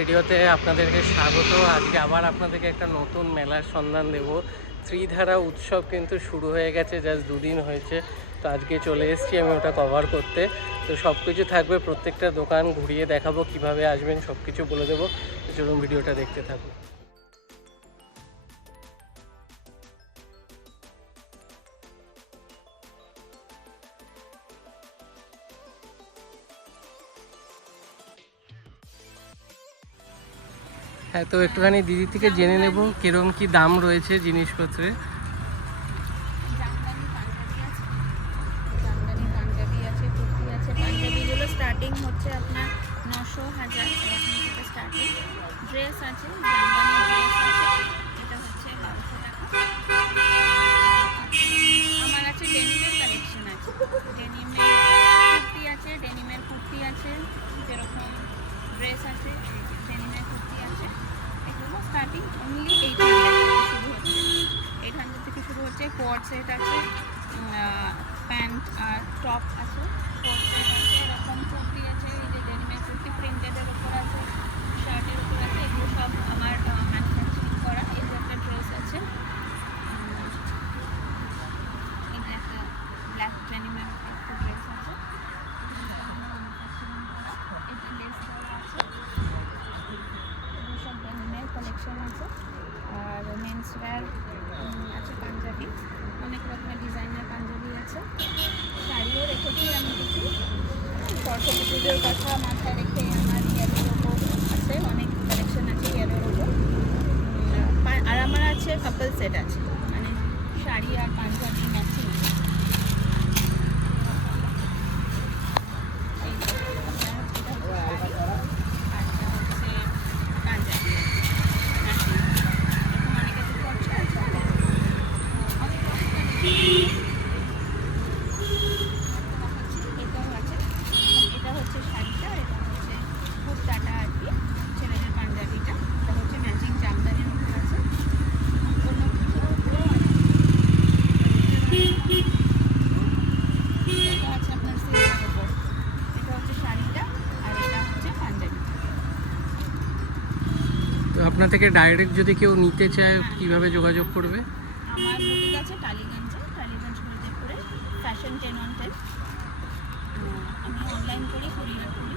ভিডিওতে আপনাদেরকে স্বাগত। আজকে আবার আপনাদেরকে একটা নতুন মেলার সন্ধান দেব। ত্রিধারা উৎসব কিন্তু শুরু হয়ে গেছে, জাস্ট 2 দিন হয়েছে। তো আজকে চলে এসেছি আমি ওটা কভার করতে। তো সব কিছু থাকবে, প্রত্যেকটা দোকান ঘুরিয়ে দেখাবো, কিভাবে আসবেন সব কিছু বলে দেবো। চলুন ভিডিওটা দেখতে থাকুন। হ্যাঁ, তো একটুখানি দিদি থেকে জেনে নেব কিরকম কি দাম রয়েছে জিনিসপত্রের। জামদানি পাঞ্জাবি আছে, কুর্তি আছে। পাঞ্জাবিগুলো স্টার্টিং হচ্ছে আপনার 900, 1000 এরকম থেকে স্টার্টিং। ড্রেস আছে, জামদানি ড্রেস আছে, এটা হচ্ছে 1200 টাকা। আমার আছে ডেনিমের কালেকশন আছে, ডেনিমের কুর্তি আছে, ডেনিমের কুর্তি আছে, যেরকম ড্রেস আছে ডেনিমের কুর্তি আছে। এগুলো স্টার্টিং অনলি 800 থেকে শুরু হচ্ছে। কোয়ার্ড সেট আছে, প্যান্ট আর টপ আছে, কোয়ার্ড সেট আছে, এরকম কুর্তি আছে, এই যে ডেনিমের কুর্তি প্রিন্টেডের উপর আছে, শার্টের উপর আছে। এগুলো সব আমার ম্যানুফ্যাকচারিং করা। এই যে একটা ড্রেস আছে, এই যে একটা ব্ল্যাক ডেনিমের একটা ড্রেস আছে, ম্যানুফ্যাকচারিং করা। এই যে লেস করা আছে, এগুলো সব ডেনিমের কালেকশন আছে। আর মেন্স ওয়্যার আছে, পাঞ্জাবি, অনেক রকমের ডিজাইনের পাঞ্জাবি আছে। শাড়িও রেখেছি আমি কিছু, সরস্বতী পুজোর কথা মাথায় রেখে আমার ইয়েলোর ওপর আছে, অনেক কালেকশন আছে ইয়েলোর ওপর। আর আমার আছে কাপল সেট আছে, মানে শাড়ি আর পাঞ্জাবি ম্যাচিং। এটা হচ্ছে শাড়িটা, এটা হচ্ছে কুর্তাটা আর কি, ছেলেদের পাঞ্জাবিটা। এটা হচ্ছে ম্যাচিং জামদানির উপর আছে। এটা আছে আপনার সিল্কের উপর। এটা হচ্ছে শাড়িটা আর এটা হচ্ছে পাঞ্জাবি। তো আপনার থেকে ডাইরেক্ট যদি কেউ নিতে চায় কিভাবে যোগাযোগ করবে? আমার বুটিক আছে টালিগঞ্জে, টালিগঞ্জ মির্জাপুরে, ফ্যাশন 10 on 10। আমি অনলাইন করি, কুরিয়ার করি।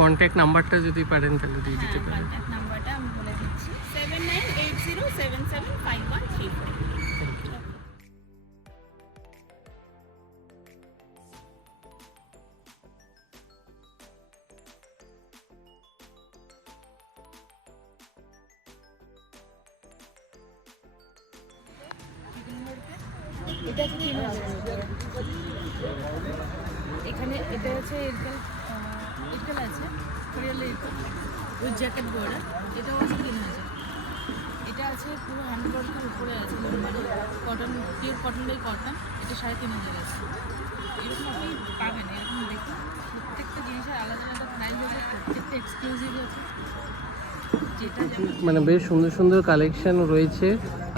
কন্ট্যাক্ট নাম্বারটা যদি পারেন তাহলে দিয়ে দিতে পারেন। কন্ট্যাক্ট নাম্বারটা আমি বলে দিচ্ছি, 7980775134। এটা হচ্ছে 3000 এখানে। এটা হচ্ছে ইটকাল আছে, কোরিয়াল ইটকাল উইথ জ্যাকেট বর্ডার। এটাও আছে 3000। এটা আছে পুরো 100% উপরে আছে, মানে cotton, pure cotton by cotton. এটা 3500 আছে। এরকম আপনি পাবেন, এরকম দেখুন প্রত্যেকটা জিনিসের আলাদা আলাদা প্রাইস আছে, প্রত্যেকটা এক্সক্লুসিভ আছে। যেটা মানে বেশ সুন্দর সুন্দর কালেকশন রয়েছে।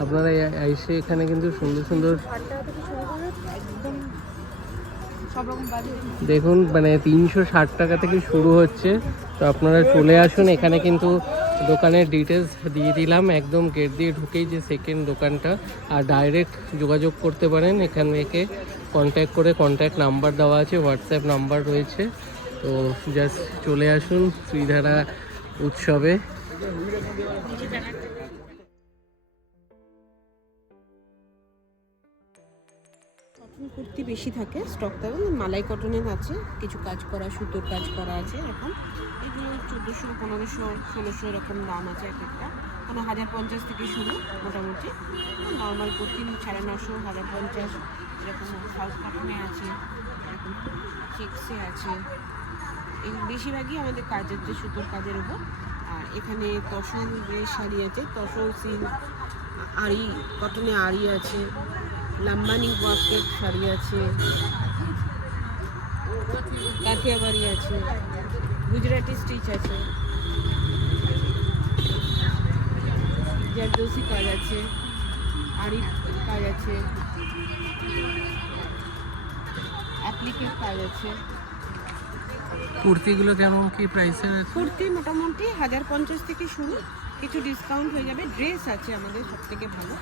আপনারা এসে এখানে কিন্তু সুন্দর সুন্দর একদম সব রকম বাজে দেখুন, মানে 360 টাকা থেকে শুরু হচ্ছে। তো আপনারা চলে আসুন এখানে, কিন্তু দোকানের ডিটেলস দিয়ে দিলাম একদম গেট দিয়ে ঢুকেই, যে সেকেন্ড দোকানটা। আর ডাইরেক্ট যোগাযোগ করতে পারেন এখান থেকে কন্ট্যাক্ট করে। কন্ট্যাক্ট নাম্বার দেওয়া আছে, হোয়াটসঅ্যাপ নাম্বার রয়েছে। তো জাস্ট চলে আসুন ত্রিধারা উৎসবে। কটন কুর্তি বেশি থাকে স্টক, থাকে মালাই কটনের আছে, কিছু কাজ করা, সুতোর কাজ করা আছে। এখন এগুলো 1400, 1500, 1600 এরকম দাম আছে এক একটা। মানে 1050 থেকে শুরু মোটামুটি। নর্মাল কুর্তি 950, 1050 এরকম। হাউস কটনে আছে, এরকম চেক্সে আছে। এই বেশিরভাগই আমাদের কাজ হচ্ছে সুতোর কাজের উপর। আর এখানে তসর শাড়ি আছে, তসর সিল্ক, আড়ি কটনে আড়ি আছে, লাম্বানি ওয়ার্কের শাড়ি আছে, কাঠিয়াবাড়ি আছে, গুজরাটি স্টিচ আছে, জারদোসি কাজ আছে, আড়ি কাজ আছে, অ্যাপ্লিকের কাজ আছে। কুর্তিগুলো কেমন কি প্রাইসের আছে? কুর্তি মোটামুটি 1050 থেকে শুরু, কিছু ডিসকাউন্ট হয়ে যাবে। ড্রেস আছে আমাদের সব থেকে ভালো,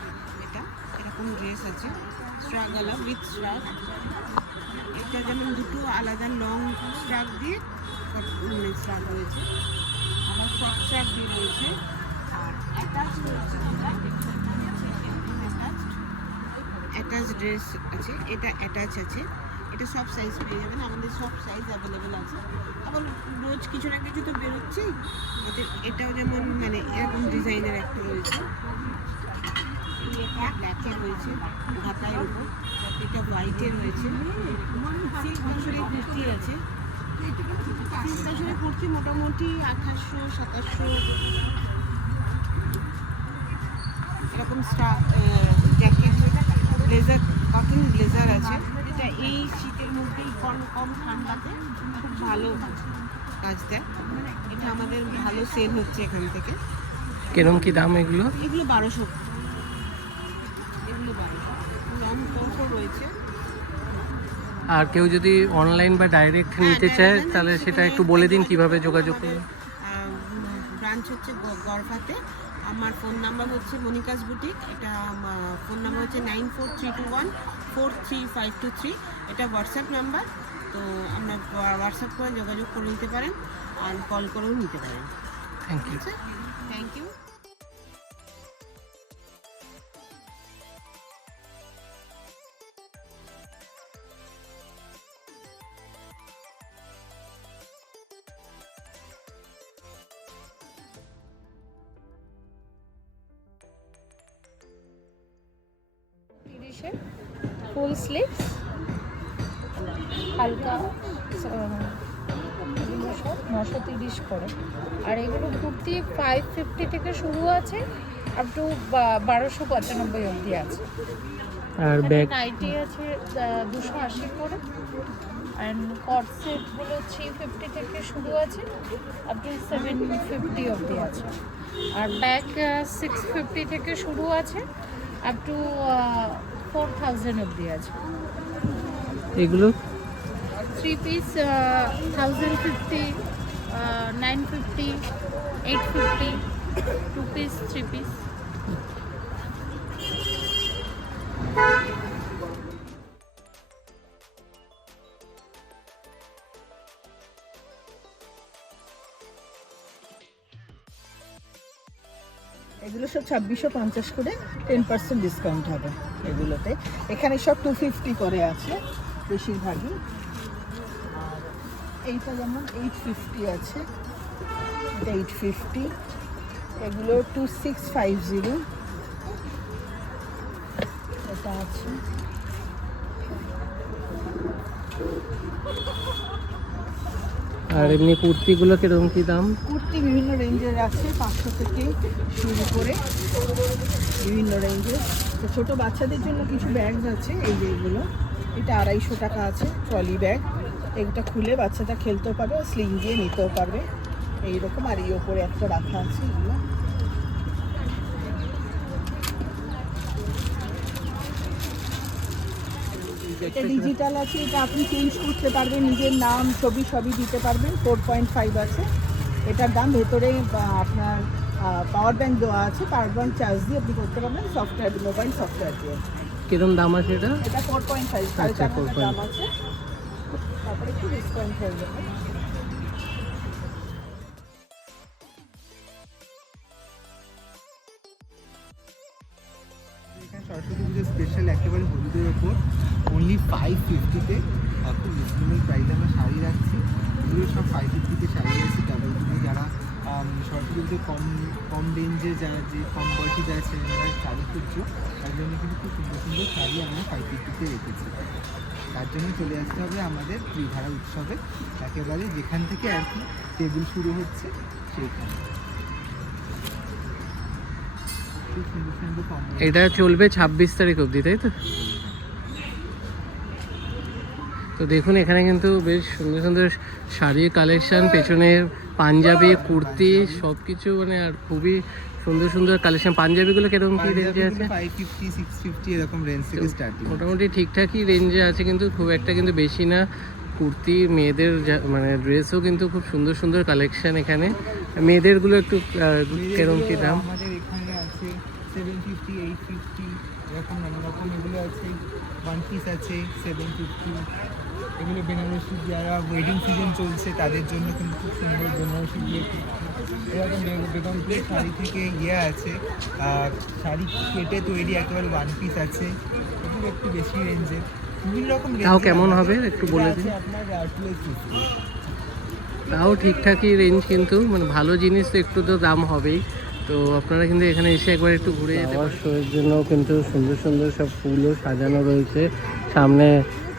এটা এরকম ড্রেস আছে স্ট্রাগলা উইথ স্ট্রাগ। এটা যেমন দুটো আলাদা লং স্ট্রাগ দিয়ে স্ট্রাগ রয়েছে, আবার শর্ট স্ট্রাগ দিয়ে রয়েছে, আর অ্যাটাচ রয়েছে অ্যাটাচ ড্রেস আছে। এটা অ্যাটাচ আছে, এটা সব সাইজ পেয়ে যাবেন, আমাদের সব সাইজ অ্যাভেলেবেল আছে। আবার রোজ কিছু না কিছু তো বেরোচ্ছেই, আমাদের এটাও যেমন মানে এরকম ডিজাইনের একটা রয়েছে, এটা ব্ল্যাকে রয়েছে ঢাকায় উপর, এটা হোয়াইটে রয়েছে। সিল্ক কাশরের কুর্তি আছে, সিল্ক কাশরের কুর্তি মোটামুটি 2800-2700 এরকম জ্যাকেট, ব্লেজার, কটন ব্লেজার আছে। এটা এই শীতের মধ্যেই কম ঠান্ডাতে খুব ভালো কাজ দেয়, এটা আমাদের ভালো সেল হচ্ছে এখান থেকে। কিরম কি দাম এগুলো? এগুলো 1200, এগুলো 1200। লং কোটও রয়েছে। আর কেউ যদি অনলাইন বা ডাইরেক্ট নিতে চায় তাহলে সেটা একটু বলে দিন কিভাবে যোগাযোগ করবে। ব্রাঞ্চ হচ্ছে গড়ফাতে। আমার ফোন নাম্বার হচ্ছে মনিকাস বুটিক, এটা ফোন নাম্বার হচ্ছে 9432143523। এটা হোয়াটসঅ্যাপ নাম্বার, তো আমরা হোয়াটসঅ্যাপ করে যোগাযোগ করে নিতে পারেন আর কল করেও নিতে পারেন। Thank you. Thank you. Full sleeves হালকা 930 করে। আর এগুলো কুর্তি 550 থেকে শুরু আছে, আপ টু 1295 অবধি আছে। আর ব্যাগ নাইটি আছে 280 করে, অ্যান্ড কট সেটগুলো 350 থেকে শুরু আছে, আপ টু 750 অবধি আছে। আর ব্যাগ 650 থেকে শুরু আছে, আপ টু 4000 অবধি আছে। এগুলো 3 পিস 1050, 950, 850, 2 পিস, 3 পিস। এগুলো সব 2650 করে, 10% ডিসকাউন্ট হবে এগুলোতে। এখানে সব 250 করে আছে বেশিরভাগই। আর এইটা যেমন 850 আছে, এটা 850। এগুলো 2650 এটা আছে। আর এমনি কুর্তিগুলো কিরকম কি দাম? কুর্তি বিভিন্ন রেঞ্জের আছে, 500 থেকে শুরু করে বিভিন্ন রেঞ্জের। তো ছোটো বাচ্চাদের জন্য কিছু ব্যাগস আছে, এই যে এগুলো, এটা 250 টাকা আছে ট্রলি ব্যাগ। এইটা খুলে বাচ্চাটা খেলতেও পারবে, স্লিং দিয়ে নিতেও পারবে এইরকম। আর এই ওপরে একটা রাখা আছে এগুলো। এটা ডিজিটাল আছে, এটা আপনি চেঞ্জ করতে পারবেন, নিজের নাম ছবি সবই দিতে পারবেন। 4.5 আছে এটার দাম। ভেতরে আপনার পাওয়ার ব্যাংক দেওয়া আছে, পাওয়ার ব্যাংক চার্জ দিয়ে আপনি করতে পারবেন, সফটওয়্যার, মোবাইল সফটওয়্যার দিয়ে। কিরম দাম আছে এটা? এটা 4.5, আচ্ছা, 4.5 দাম আছে। তারপরে একটু ডিসকাউন্ট হয়ে যাবে। সরস্বতী পুজোর স্পেশাল একেবারে হলুদের ওপর অনলি 550-তে খুব রিজনেবল প্রাইসে আমরা শাড়ি রাখছি। এগুলো সব 550-তে শাড়ি আছে। তারপর তুমি যারা সরস্বতী পুজোর কম রেঞ্জে যারা, যে কম বয়সী যারা ছেলেমেয়েরা শাড়ি খুঁজছো, তার জন্য কিন্তু খুব সুন্দর সুন্দর শাড়ি আমরা 550-তে রেখেছি। তার জন্য চলে আসতে হবে আমাদের ত্রিধারা উৎসবে, একেবারে যেখান থেকে আর কি টেবিল শুরু হচ্ছে সেইখানে। খুব সুন্দর সুন্দর কম। এটা চলবে 26 তারিখ অবধি, তাই তো? তো দেখুন এখানে কিন্তু বেশ সুন্দর সুন্দর শাড়ির কালেকশন, পেছনে পাঞ্জাবি, কুর্তি সব কিছু, মানে আর খুবই সুন্দর সুন্দর কালেকশন। পাঞ্জাবিগুলো কিরকম কি রেঞ্জে আছে? 550-650 এরকম রেঞ্জ থেকে স্টার্টিং। মোটামুটি ঠিকঠাকই রেঞ্জে আছে, কিন্তু খুব একটা কিন্তু বেশি না, কুর্তি, মেয়েদের মানে ড্রেসও কিন্তু খুব সুন্দর সুন্দর কালেকশন এখানে। মেয়েদেরগুলো একটু কেরম কি দাম? আমাদের এখানে আছে 750, 850 এরকম নানা রকম এগুলো আছে। ওয়ান পিস আছে 750। এগুলো বেনারসি, যারা ওয়েডিং সিজন চলছে তাদের জন্য কিন্তু খুব সুন্দর বেনারসি দিয়ে এরকম বেগমপুরের শাড়ি থেকে আছে, শাড়ি কেটে তৈরি একেবারে ওয়ান পিস আছে, এগুলো একটু বেশি রেঞ্জের বিভিন্ন রকম। তাও কেমন হবে একটু বলে দিন। আপনার 250। তাও ঠিকঠাকই রেঞ্জ, কিন্তু মানে ভালো জিনিস তো একটু তো দাম হবেই। তো আপনারা কিন্তু এখানে এসে একবার একটু ঘুরে যেতে পারেন। শোয়ের জন্য কিন্তু সুন্দর সুন্দর সব ফুলও সাজানো রয়েছে, সামনে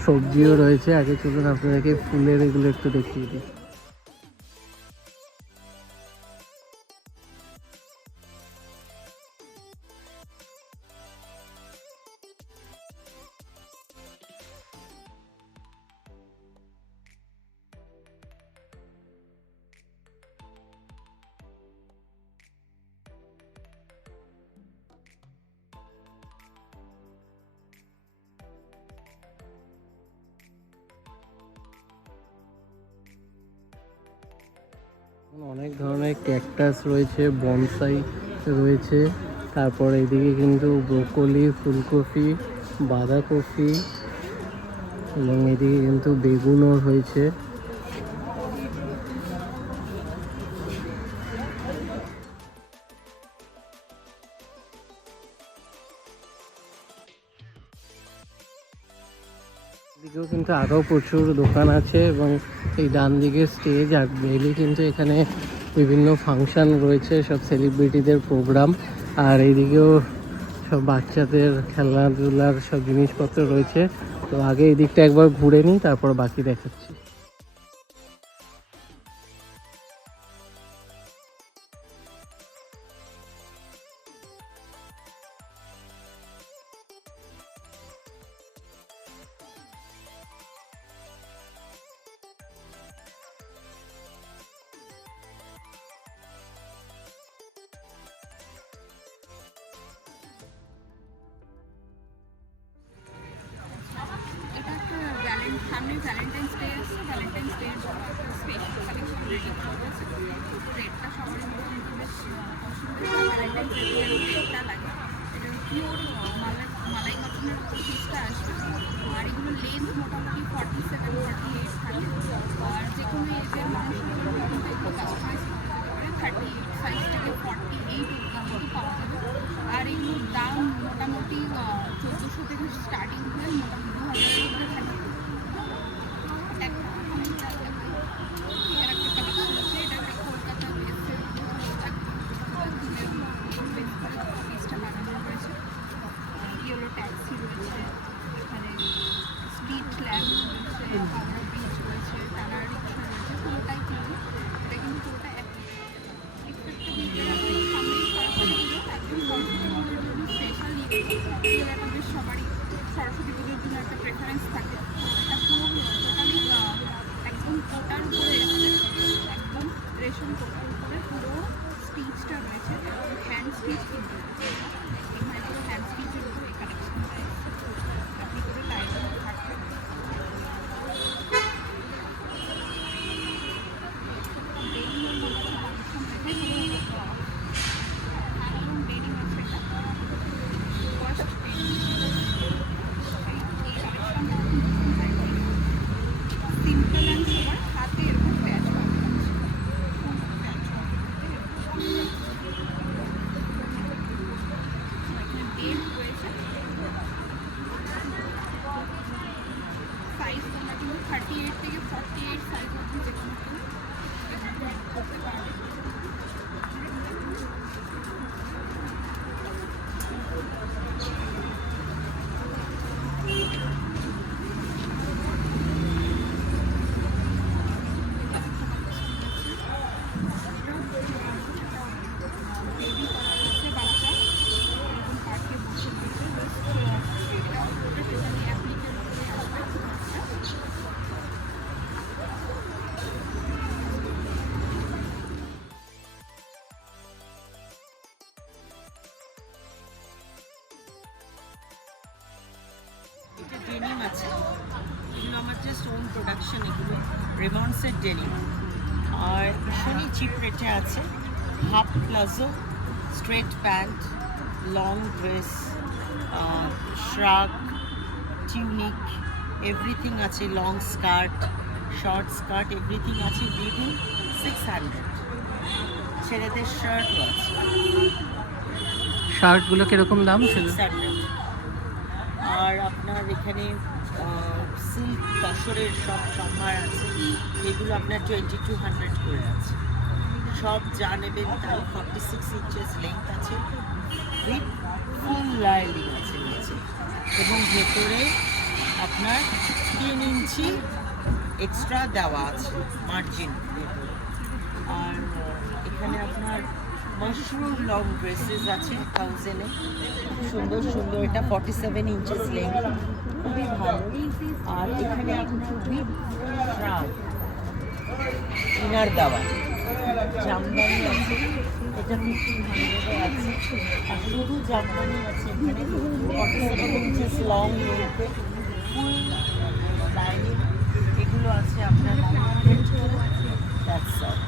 সবজিও রয়েছে। আগে চলুন আপনাদেরকে ফুলের এগুলো একটু দেখিয়ে দিই। অনেক ধরনের ক্যাকটাস রয়েছে, বনসাই রয়েছে, তারপর এদিকে কিন্তু ব্রোকলি, ফুলকপি, বাঁধাকপি এবং এদিকে কিন্তু বেগুনও রয়েছে। এদিকেও কিন্তু আরও প্রচুর দোকান আছে এবং এই ডান দিকে স্টেজ, আর ডেইলি কিন্তু এখানে বিভিন্ন ফাংশন রয়েছে, সব সেলিব্রিটিদের প্রোগ্রাম। আর এইদিকেও সব বাচ্চাদের খেলাধুলার সব জিনিসপত্র রয়েছে। তো আগে এই দিকটা একবার ঘুরে নিই, তারপর বাকি দেখাচ্ছি। এটা একটা সামনে ভ্যালেন্টাইন্স ডে আসছে, Valentine's day special collection ready করা হয়েছে। তো রেটটা সবারই মোটামুটি বেশ পছন্দের, ভ্যালেন্টাইন্স ডে রেটটা লাগে। এটা পিওর মালাই কটনের পিসটা আসবে। আর এগুলো লেন্থ মোটামুটি 47, 48 থাকে। আর যে কোনো এজের মানুষের জন্য কিন্তু এগুলো কাস্টমাইজ করতে পারে। 38 সাইজ থেকে 48 অবধি পাওয়া যাবে। আর এগুলোর দাম মোটামুটি 1400 থেকে স্টার্টিং হয়ে মোটামুটি 2000-এর মধ্যে থাকে। পিসটা বানানো হয়েছে। ইয়েলো ট্যাক্সি রয়েছে, এখানে স্ট্রিট ল্যাম্প রয়েছে, হাওড়া ব্রিজ রয়েছে, টানা রিক্সা রয়েছে, পুরোটাই কিন্তু এটা কিন্তু পুরোটা সবারই সরস্বতী পুজোর জন্য একটা প্রেফারেন্স থাকে। এটা পুরো টোটালি একদম কোটার উপরে, একদম রেশন কোটার উপরে পুরো স্টিচটা রয়েছে, হ্যান্ড স্টিচ কিন্তু এখানে পুরো হ্যান্ড স্টিচের উপরে এই কালেকশনটা এসেছে। আপনি করে লাইটও থাকবে। সিম্পল অ্যান্ড সবার হাতে এরকম প্যাচ পাওয়া যাচ্ছে। এখানে ডেট রয়েছে, সাইজ তোমরা কিন্তু 38 থেকে 48 সাইজ অবধি যে কোনো কেউ করতে পারবে। রেমন্ডসের ডেনিম, আর ভীষণই চিপ রেটে আছে। Half palazzo, straight pant, long dress, shrug, tunic, everything আছে। Long skirt, short skirt, everything আছে উইদিন 600। ছেলেদের শার্টও আছে শার্টগুলো কিরকম দাম ছিল? 600। আর আপনার এখানে সিল্ক তসরের সব সম্ভার আছে, এগুলো আপনার 2200 করে আছে। সব যা নেবেন তাই। 46 ইঞ্চেস লেন্থ আছে, উইথ ফুল লাইলিং আছে নিচে, এবং ভেতরে আপনার 3 ইঞ্চি এক্সট্রা দেওয়া আছে মার্জিন। আর এখানে আপনার মাশরুম লং ড্রেসেস আছে 1000-এ, সুন্দর সুন্দর। এটা 47 ইঞ্চেস লেন্থ, খুবই ভালো। আর এখানে আপনার উইথ ইনার দেওয়া জামদানি আছে, এটা 1500-এ আছে। আর শুধু জামদানি আছে এখানে 47 ইঞ্চেস লং লেন্থে, ফুল লাইনিং, এগুলো আছে আপনার 900 করে। That's all.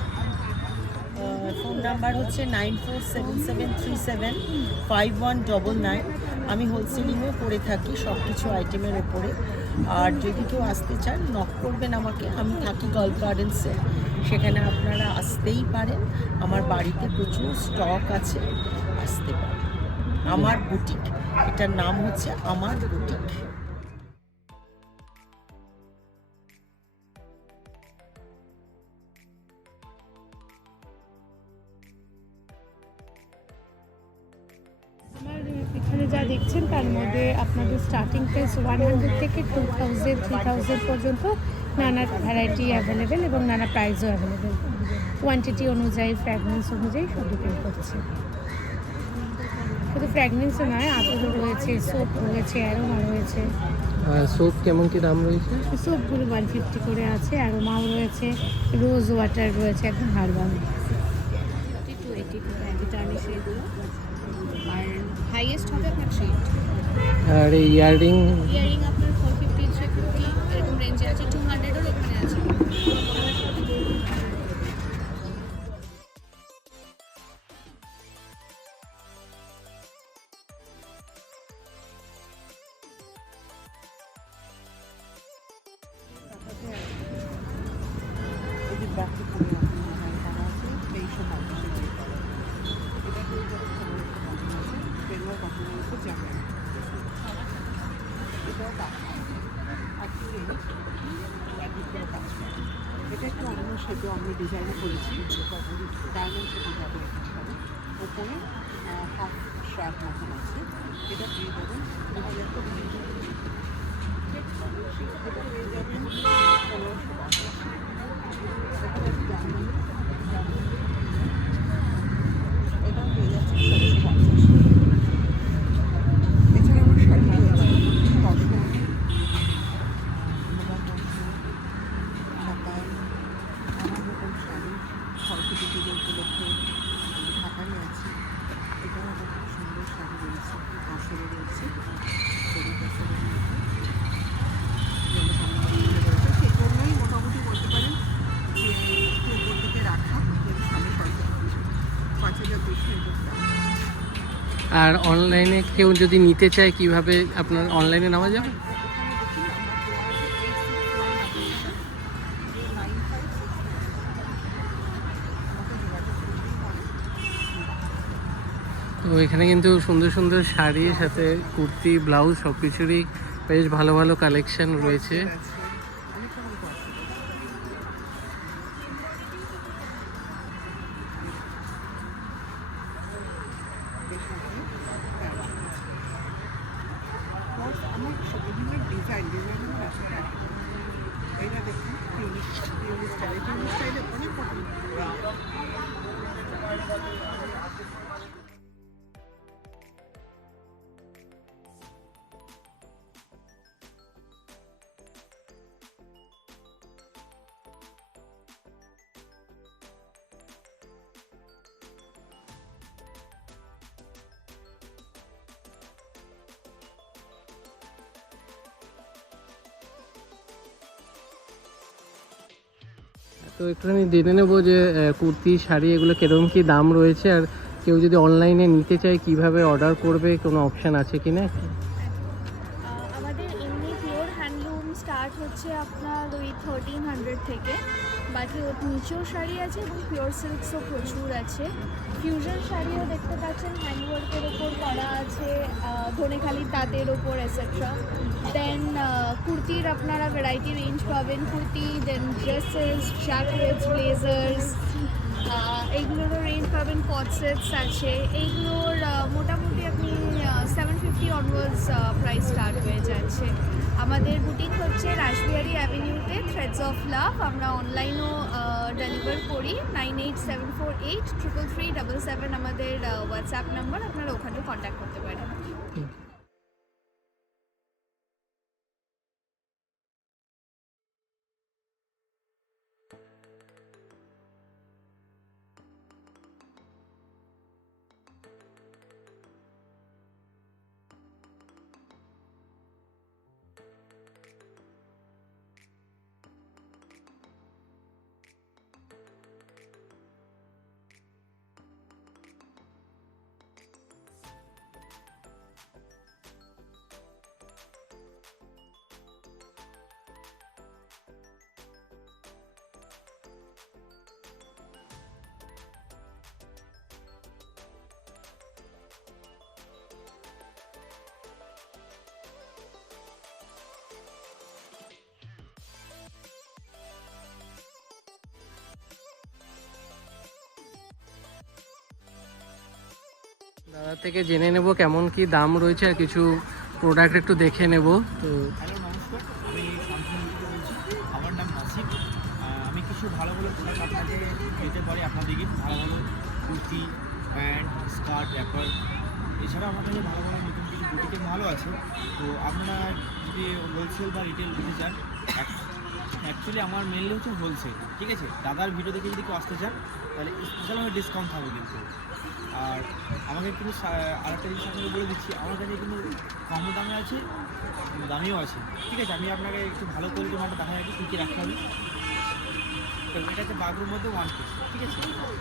ফোন নাম্বার হচ্ছে 9477375199। আমি হোলসেলিংও করে থাকি সব কিছু আইটেমের ওপরে। আর যদি কেউ আসতে চান নক করবেন আমাকে, আমি থাকি গল্ফ গার্ডেন্সে, সেখানে আপনারা আসতেই পারেন। আমার বাড়িতে প্রচুর স্টক আছে, আসতে পারেন। আমার বুটিক, এটার নাম হচ্ছে আমার বুটিক। আমার এখানে যা দেখছেন তার মধ্যে আপনাদের স্টার্টিং প্রাইস 100 থেকে 2000 3000 পর্যন্ত নানা ভ্যারাইটি অ্যাভেলেবেল এবং নানা প্রাইসও অ্যাভেলেবেল। কোয়ান্টিটি অনুযায়ী, ফ্র্যাগনেন্স অনুযায়ী সব ডিপেন্ড করছে। শুধু ফ্র্যাগনেন্সও নয়, আতরও রয়েছে, সোপ রয়েছে, অ্যারোমা রয়েছে। সোপ কেমন কি দাম রয়েছে? সোপগুলো 150 করে আছে, অ্যারোমাও রয়েছে, রোজ ওয়াটার রয়েছে, একদম হার্বাল। 280 টার্নিশ এগুলো, আর হাইয়েস্ট হবে আপনার 380। আর এই ইয়াররিং? ইয়ারিং আপনার 450 350 এরকম রেঞ্জে আছে, 200-এর ওখানে আছে। এদিক বাকি করে ডিজাইন করা আছে 2350 টাকা। এটা কেউ যত সময় কটন আছে, পেরুয়ার কটনের উপর জামা, এটাও কাজ একটু রেঞ্জ, একদিক করে কাজ করে। এটা একটু অন্য শেপে অন্য ডিজাইনে করেছি, ডায়মন্ড শেপে যাবে এখানে। ওপরে হাফ শার্ট মতন আছে, এটা পেয়ে যাবেন 2000 টাকা। এটা পেয়ে যাবেন 1500 টাকা। এটা পেয়ে যাচ্ছে 1650। এছাড়া আমার শাড়ি রয়েছে তসর, ঢাকায় নানা রকম শাড়ি সরস্বতী পুজো উপলক্ষে ঢাকায় আছে। এটাও আমার খুব সুন্দর শাড়ি রয়েছে, তসরে রয়েছে, শরীর তসরের মধ্যে রয়েছে। সেই জন্যই মোটামুটি বলতে পারেন যে একটু উপর দিকে রাখা, যেহেতু সামনে সরস্বতী পুজো, 5200 দাম। আর অনলাইনে কেউ যদি নিতে চায় কিভাবে আপনার অনলাইনে নেওয়া যাবে? এখানে দেখুন আমার দেওয়া আছে 869596। তো এখানে কিন্তু সুন্দর সুন্দর শাড়ির সাথে কুর্তি, ব্লাউজ সব কিছুরই বেশ ভালো ভালো কালেকশন রয়েছে। অনেক রকম কষ্ট। আমার বিভিন্ন ডিজাইন আমার আছে। এটা দেখুন ইউনিক স্টাইল, ইউনিক স্টাইলে অনেক রকম তো একটুখানি জেনে নেবো যে কুর্তি শাড়ি এগুলো কিরকম কি দাম রয়েছে, আর কেউ যদি অনলাইনে নিতে চায় কিভাবে অর্ডার করবে, কোনো অপশান আছে কি না? আমাদের এমনি পিওর হ্যান্ডলুম স্টার্ট হচ্ছে আপনার ওই 1300 থেকে, বাকি ওর নিচেও শাড়ি আছে এবং পিওর সিল্কসও প্রচুর আছে। ফিউশন শাড়িও দেখতে পাচ্ছেন, হ্যান্ডওয়ার্কের ওপর করা আছে, ধনেখালি তাঁতের ওপর এটসেট্রা। দেন কুর্তির আপনারা ভ্যারাইটি রেঞ্জ পাবেন, কুর্তি, দেন ড্রেসেস, জ্যাকেটস, ব্লেজার্স, এইগুলোরও রেঞ্জ পাবেন। কট সেটস আছে, এইগুলোর মোটামুটি আপনি 750 অনওয়ার্ডস প্রাইস স্টার্ট হয়ে যাচ্ছে। আমাদের বুটিক হচ্ছে রাসবিহারী অ্যাভিনিউতে, থ্রেডস অফ লাভ। আমরা অনলাইনও ডেলিভার করি। 9874833377 আমাদের হোয়াটসঅ্যাপ নাম্বার, আপনারা ওখানেও কন্ট্যাক্ট করতে পারেন। দাদা থেকে জেনে নেব কেমন কি দাম রয়েছে, আর কিছু প্রোডাক্ট একটু দেখে নেব। তো হ্যালো নমস্কার, আমি শান্তনু থেকে বলছি। আমার নাম নাসিব। আমি কিছু ভালো ভালো প্রোডাক্ট আপনাদের দিতে পারি। আপনাদেরকে ভালো ভালো কুর্তি, প্যান্ট, স্কার্ট, র্যাপার, এছাড়াও আমার কাছে ভালো ভালো নতুন কিছু বুটিকের মালও আছে। তো আপনারা যদি হোলসেল বা রিটেল নিতে চান, অ্যাকচুয়ালি আমার মেনলি হচ্ছে হোলসেল, ঠিক আছে। দাদার ভিডিও দেখে যদি কেউ আসতে চান তাহলে স্পেশাল আমার ডিসকাউন্ট থাকবে কিন্তু। আর আমাকে কিন্তু আরেকটা জিনিস আপনাকে বলে দিচ্ছি, আমার কাছে কিন্তু কম দামে আছে, দামিও আছে, ঠিক আছে। আমি আপনাকে একটু ভালো কোয়ালিটির মালটা দেখা যাচ্ছে কী কী রাখতে হবে। তো এটা হচ্ছে বাগরুর মধ্যে 1 পিস, ঠিক আছে।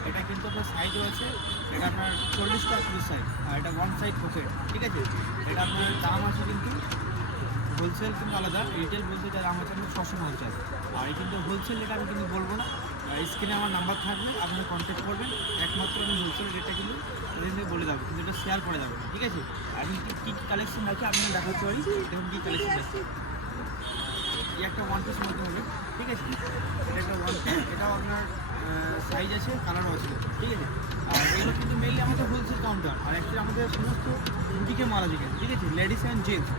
এটা কিন্তু আপনার সাইজও আছে, এটা আপনার 40টা 30 সাইজ, আর এটা 1 সাইড পকেট, ঠিক আছে। এটা আপনার দাম আছে কিন্তু হোলসেল কিন্তু আলাদা, রিটেল বলতে যা দাম আছে আপনার 650। আর এই কিন্তু হোলসেল রেট আমি কিন্তু বলবো না, স্ক্রিনে আমার নাম্বার থাকবে, আপনি কন্ট্যাক্ট করবেন। একমাত্র আমি হোলসেল রেটটা কিন্তু ওদের বলে দেবো, কিন্তু এটা শেয়ার করে যাবে, ঠিক আছে। আমি কী কালেকশন আছে আপনি দেখাতে পারি, দেখুন কী কালেকশন আছে। এই একটা 1 পিস মধ্যে হবে, ঠিক আছে। এটা একটা 1 পিস, এটাও আপনার সাইজ আছে, কালারও আছে, ঠিক আছে। আর এগুলো কিন্তু মেনলি আমাদের হোলসেল কাউন্টার, আর অ্যাকচুয়ালি আমাদের সমস্ত বুটিকে মাল আছে, ঠিক আছে, লেডিস অ্যান্ড জেন্টস।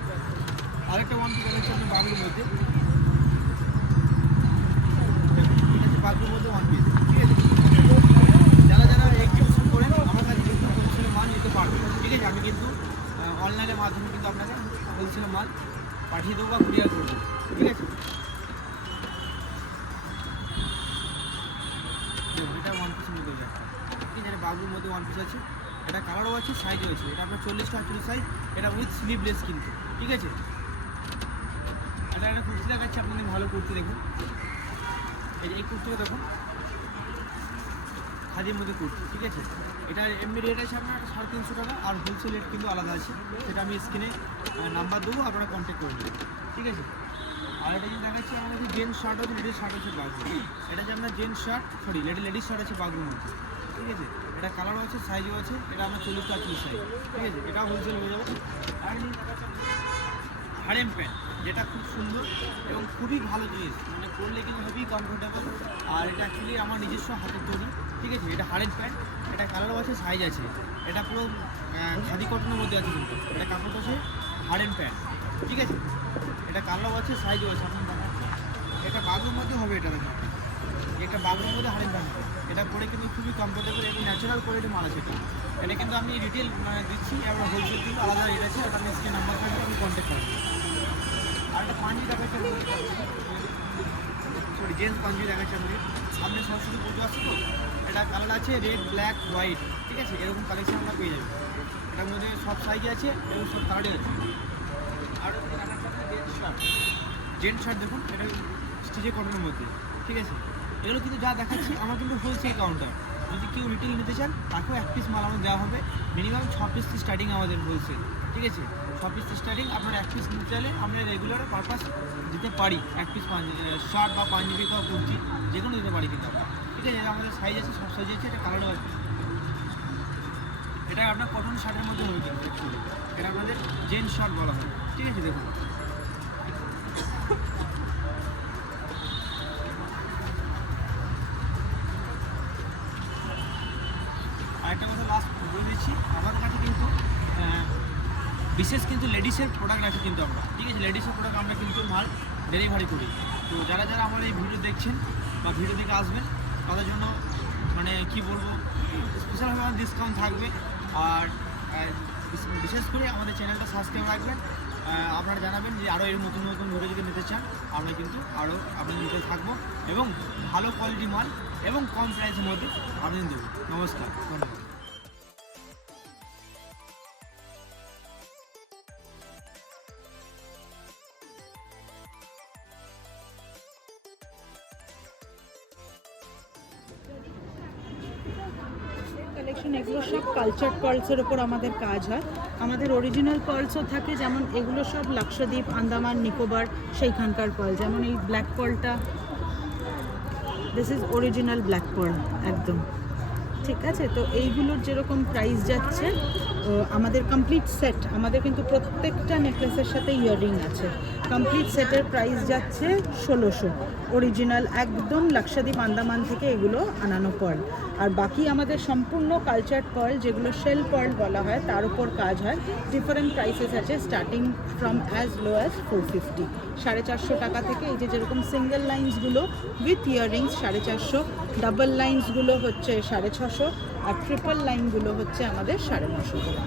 আরেকটা 1 পিস আছে আপনার বাগরুর মধ্যে, বাগরুর মধ্যে 1 পিস, ঠিক আছে। যারা যারা এক্সিবিশন করেন আমার কাছে কিন্তু হোলসেল মাল নিতে পারবেন, ঠিক আছে। আমি কিন্তু অনলাইনের মাধ্যমে কিন্তু আপনাকে হোলসেল মাল পাঠিয়ে দেবো বা কুরিয়ার করবো, ঠিক আছে। এটা 1 পিসের মধ্যে যায়, ঠিক আছে। বাগরুর মধ্যে 1 পিস আছে, এটা কালারও আছে, সাইজও আছে। এটা আপনার 40টা 48 সাইজ, এটা উইথ স্লিভলেস কিন্তু, ঠিক আছে। এটা একটা কুর্তি দেখাচ্ছে, আপনি ভালো কুর্তি দেখুন। এই কুর্তিটা দেখুন, খাদির মধ্যে কুর্তি, ঠিক আছে। এটা এমনি রেট আছে আপনার 350 টাকা, আর হোলসেল রেট কিন্তু আলাদা আছে, সেটা আমি স্ক্রিনে নাম্বার দেবো, আপনারা কন্ট্যাক্ট করে নেবেন, ঠিক আছে। আর এটা যদি দেখাচ্ছি আমার কাছে জেন্টস শার্ট আছে, লেডিস শার্ট আছে বাগরু। এটা যে আপনার gents shirt, sorry ladies shirt আছে বাগরুর মধ্যে, ঠিক আছে। এটা কালারও আছে, সাইজও আছে, এটা আপনার 40টা 48 সাইজ, ঠিক আছে। এটাও হোলসেল হয়ে যাবে। আর হারেম প্যান্ট, যেটা খুব সুন্দর এবং খুবই ভালো জিনিস, মানে পরলে কিন্তু হেভি কমফোর্টেবল। আর এটা অ্যাকচুয়ালি আমার নিজস্ব হাতের তৈরি, ঠিক আছে। এটা হারেম প্যান্ট, এটা কালারও আছে, সাইজ আছে। এটা পুরো খাদি কটনের মধ্যে আছে কিন্তু, এটা কাপড় আছে হারেম প্যান্ট, ঠিক আছে। এটা কালারও আছে, সাইজও আছে, আপনি দেখাচ্ছি। এটা বাগরুর মধ্যে হবে, এটা দেখুন, এটা বাগরুর মধ্যে হারেম প্যান্ট হবে। এটা পরে কিন্তু খুবই কমফোর্টেবল এবং ন্যাচারাল কোয়ালিটির মাল আছে এটা। এটা কিন্তু আমি রিটেল দিচ্ছি, আমরা হোলসেল কিন্তু আলাদা রেট আছে। এটা আমি স্ক্রিন নাম্বার থাকবে, আপনি কন্ট্যাক্ট করবেন। আর একটা পাঞ্জি দেখাচ্ছে, সরি জেন্টস পাঞ্জি দেখাচ্ছে আমাদের সামনে সরস্বতী পুজো আসছে তো। এটা কালার আছে রেড, ব্ল্যাক, হোয়াইট, ঠিক আছে। এরকম কালেকশন আমরা পেয়ে যাবেন। এটার মধ্যে সব সাইজে আছে এবং সব কালারে আছে। আর জেন্টস শার্ট দেখুন, এটা স্টিচে কটনের মধ্যে, ঠিক আছে। এগুলো কিন্তু যা দেখাচ্ছি আমার কিন্তু হোলসেল কাউন্টার। যদি কেউ রিটেল নিতে চান তাকেও 1 পিস মাল আমার দেওয়া হবে। মিনিমাম 6 পিস স্টার্টিং আমাদের হোলসেল, ঠিক আছে? 6 পিস স্টার্টিং। আপনার 1 পিস নিতে চাইলে আমরা রেগুলার পারপাস দিতে পারি। 1 পিস শার্ট বা পাঞ্জাবি বা কুর্তি যে কোনো দিতে পারি কিন্তু আমরা, ঠিক আছে? আমাদের সাইজ আছে, সব সাইজ আছে, এটা কালারও আছে। এটা আপনার কটন শার্টের মধ্যে হবে কিন্তু অ্যাকচুয়ালি এটা আপনাদের জেন্টস শার্ট বলা হয়, ঠিক আছে? দেখুন আরেকটা কথা লাস্ট বলে দিচ্ছি, আমাদের কাছে কিন্তু বিশেষ কিন্তু লেডিসের প্রোডাক্ট আছে কিন্তু আমরা, ঠিক আছে? লেডিসের প্রোডাক্ট আমরা কিন্তু মাল ডেলিভারি করি। তো যারা যারা আমার এই ভিডিও দেখছেন বা ভিডিও দেখে আসবেন তাদের জন্য মানে কি বলবো, স্পেশালভাবে আমার ডিসকাউন্ট থাকবে। আর বিশেষ করে আমাদের চ্যানেলটা সাবস্ক্রাইব রাখবেন। আপনারা জানাবেন যে আরও এর নতুন নতুন ভিডিও যদি নিতে চান আমরা কিন্তু আরও আপনাদের নিতে থাকবো এবং ভালো কোয়ালিটি মাল এবং কম প্রাইসের মধ্যে আপনাদের দেবো। নমস্কার, ধন্যবাদ। কালেকশন এগুলো সব কালচার পার্লসের ওপর আমাদের কাজ হয়। আমাদের অরিজিনাল পার্লসও থাকে, যেমন এগুলো সব লাক্ষাদ্বীপ, আন্দামান, নিকোবর সেইখানকার পার্ল। যেমন এই ব্ল্যাক পার্লটা, this is original black pearl একদম, ঠিক আছে? তো এইগুলোর যেরকম প্রাইস যাচ্ছে, আমাদের কমপ্লিট সেট, আমাদের কিন্তু প্রত্যেকটা নেকলেসের সাথে ইয়াররিং আছে। কমপ্লিট সেটের প্রাইস যাচ্ছে 1600, অরিজিনাল একদম লাক্ষাদ্বীপ, আন্দামান থেকে এগুলো আনানো পার্ল। আর বাকি আমাদের সম্পূর্ণ কালচার পার্ল, যেগুলো শেল পার্ল বলা হয়, তার উপর কাজ হয়। ডিফারেন্ট প্রাইসেস আছে, starting from as low as 450, 450 টাকা থেকে। এই যে যেরকম সিঙ্গেল লাইন্সগুলো উইথ ইয়াররিংস 450, ডাবল লাইন্সগুলো হচ্ছে 650, আর ট্রিপল লাইনগুলো হচ্ছে আমাদের 950 টাকা।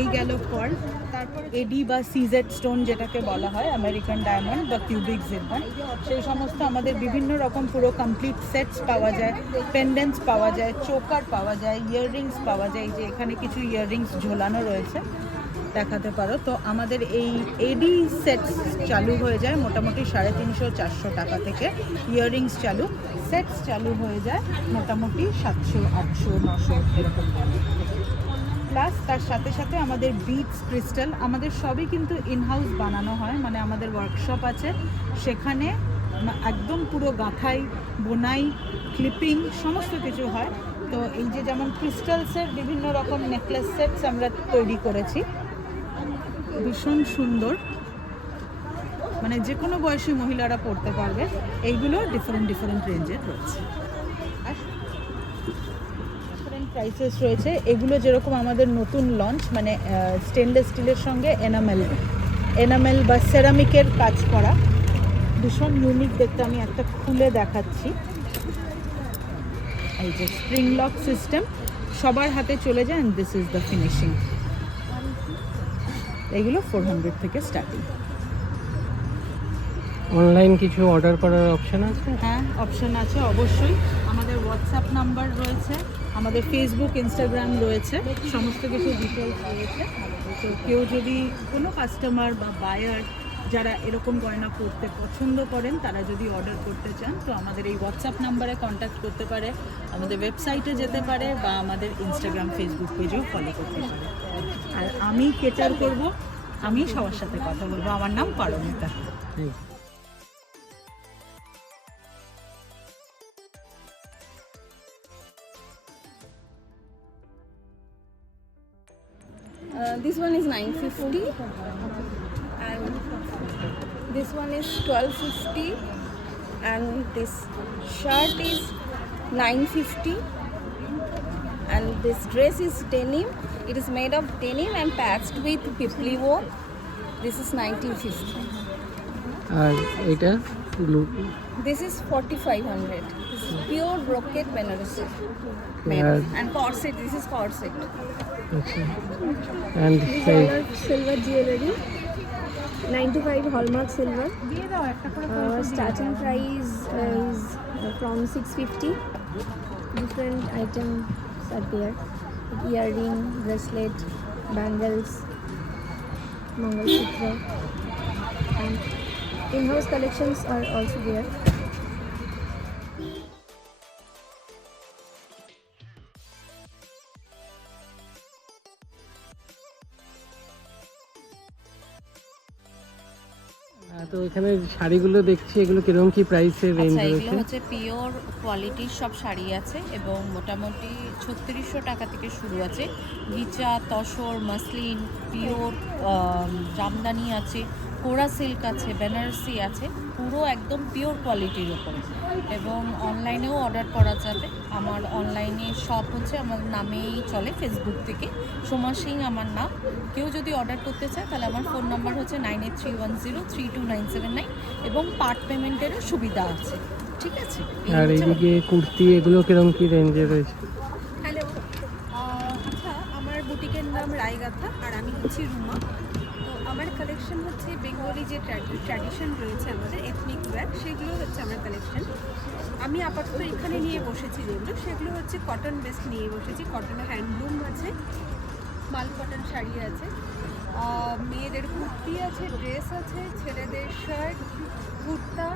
এই গেল পার্ল। তারপর এডি বা সিজেড স্টোন যেটাকে বলা হয়, আমেরিকান ডায়মন্ড বা কিউবিক জিরকন, সেই সমস্ত আমাদের বিভিন্ন রকম পুরো কমপ্লিট সেটস পাওয়া যায়। পেন্ডেন্টস পাওয়া যায়, চোকার পাওয়া যায়, ইয়াররিংস পাওয়া যায়। এই যে এখানে কিছু ইয়াররিংস ঝোলানো রয়েছে, দেখাতে পারো। তো আমাদের এই এডি সেটস চালু হয়ে যায় মোটামুটি 350-400 টাকা থেকে। ইয়াররিংস চালু, সেটস চালু হয়ে যায় মোটামুটি 700, 800, 900 এরকম। প্লাস তার সাথে সাথে আমাদের বিটস, ক্রিস্টাল, আমাদের সবই কিন্তু ইনহাউস বানানো হয়। মানে আমাদের ওয়ার্কশপ আছে, সেখানে একদম পুরো গাঁথাই, বোনাই, ক্লিপিং সমস্ত কিছু হয়। তো এই যে যেমন ক্রিস্টালসের বিভিন্ন রকম নেকলেস সেটস আমরা তৈরি করেছি, ভীষণ সুন্দর, মানে যে কোনো বয়সী মহিলারা পরতে পারবে। এইগুলো ডিফারেন্ট রেঞ্জের রয়েছে, ডিফারেন্ট প্রাইসেস রয়েছে। এগুলো যেরকম আমাদের নতুন লঞ্চ, মানে স্টেনলেস স্টিলের সঙ্গে এনামেল বা সেরামিকের কাজ করা, ভীষণ ইউনিক দেখতে। আমি একটা খুলে দেখাচ্ছি। এই যে স্প্রিং লক সিস্টেম, সবার হাতে চলে যায়। And this is the finishing. এগুলো 400 থেকে স্টার্টিং। অনলাইন কিছু অর্ডার করার অপশন আছে? হ্যাঁ, অপশন আছে অবশ্যই। আমাদের হোয়াটসঅ্যাপ নাম্বার রয়েছে, আমাদের ফেসবুক, ইনস্টাগ্রাম রয়েছে, সমস্ত কিছু ডিটেলস রয়েছে। তো কেউ যদি কোনো কাস্টমার বা বায়ার যারা এরকম গয়না পরতে পছন্দ করেন, তারা যদি অর্ডার করতে চান, তো আমাদের এই হোয়াটসঅ্যাপ নাম্বারে কন্ট্যাক্ট করতে পারে, আমাদের ওয়েবসাইটে যেতে পারে, বা আমাদের ইনস্টাগ্রাম, ফেসবুক পেজেও ফলো করতে পারে। আর আমি কেটার করব, আমি সবার সাথে কথা বলবো। আমার নাম Paromita. This one is 950 and this one is 1250 and this shirt is 950 and this dress is denim. It is made of denim and patched with pipli wool. This is 1950. আর এটা blue, This is 4500. This is pure brocade Benaresi and corset. This is corset. আচ্ছা, and These all are silver jewelry. 9 to 5 hallmark silver. Starting price is from 650. Different items are there: earring, bracelet, bangles, mangalsutra, and in-house collections are also there. তো এখানে শাড়িগুলো দেখছি, এগুলো কিরকম কি প্রাইসের range আচ্ছা, এগুলো রয়েছে? হচ্ছে পিওর কোয়ালিটির সব শাড়ি আছে এবং মোটামুটি 3600 টাকা থেকে শুরু আছে। গিচা, তসর, মাসলিন, পিওর জামদানি আছে, কোরা সিল্ক আছে, বেনারসি আছে, পুরো একদম পিওর কোয়ালিটির ওপরে। এবং অনলাইনেও অর্ডার করা যাবে। আমার অনলাইনে শপ হচ্ছে আমার নামেই চলে, ফেসবুক থেকে সোমা সিং আমার নাম। কেউ যদি অর্ডার করতে চায় তাহলে আমার ফোন নাম্বার হচ্ছে 9831032979 এবং পার্ট পেমেন্টেরও সুবিধা আছে। ঠিক আছে? এই আর হচ্ছে এইদিকে কুর্তি, এগুলো কিরকম কি রেঞ্জে রয়েছে? হ্যালো, আচ্ছা, আমার বুটিকের নাম রায়গাথা আর আমি হচ্ছি রুমা। তো আমার কালেকশন হচ্ছে বেঙ্গলি যে ট্র্যাডিশন রয়েছে আমাদের এথনিক ওয়্যার, সেগুলো হচ্ছে আমার কালেকশন। আমি আপাতত এখানে নিয়ে বসেছি যেগুলো, সেগুলো হচ্ছে কটন বেস্ট নিয়ে বসেছি। কটনের হ্যান্ডলুম আছে, মাল কটন শাড়ি আছে, মেয়েদের কুর্তি আছে, ড্রেস আছে, ছেলেদের শার্ট, কুর্তা,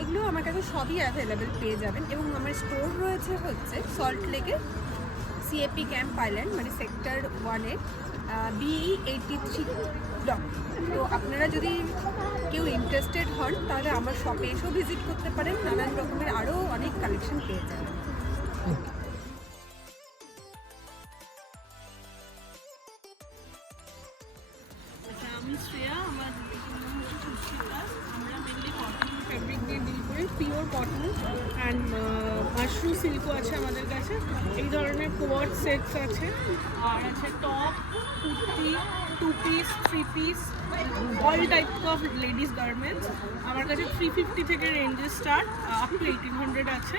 এগুলো আমার কাছে সবই অ্যাভেলেবেল পেয়ে যাবেন। এবং আমার স্টোর রয়েছে হচ্ছে সল্ট লেকে সিএপি ক্যাম্প আইল্যান্ড, মানে সেক্টর 1-এ BE83 ব্লক। তো আপনারা যদি কেউ ইন্টারেস্টেড হন তাহলে আমার শপে এসেও ভিজিট করতে পারেন, নানান রকমের আরও অনেক কালেকশন পেয়ে যাবেন। আচ্ছা, আমি শ্রেয়া, আমার নাম হচ্ছে সুস্মিতা। আমরা মেনলি কটন ফ্যাব্রিক দিয়ে ডিল করি, পিওর কটন অ্যান্ড মাশরুম সিল্কও আছে আমাদের কাছে। এই ধরনের কোয়ার্ড সেটস আছে, আর আছে top, kurti, 2 piece, 3 piece, all type of ladies garments. আমার কাছে 350 থেকে রেঞ্জেস স্টার্ট আপ টু 1800 আছে।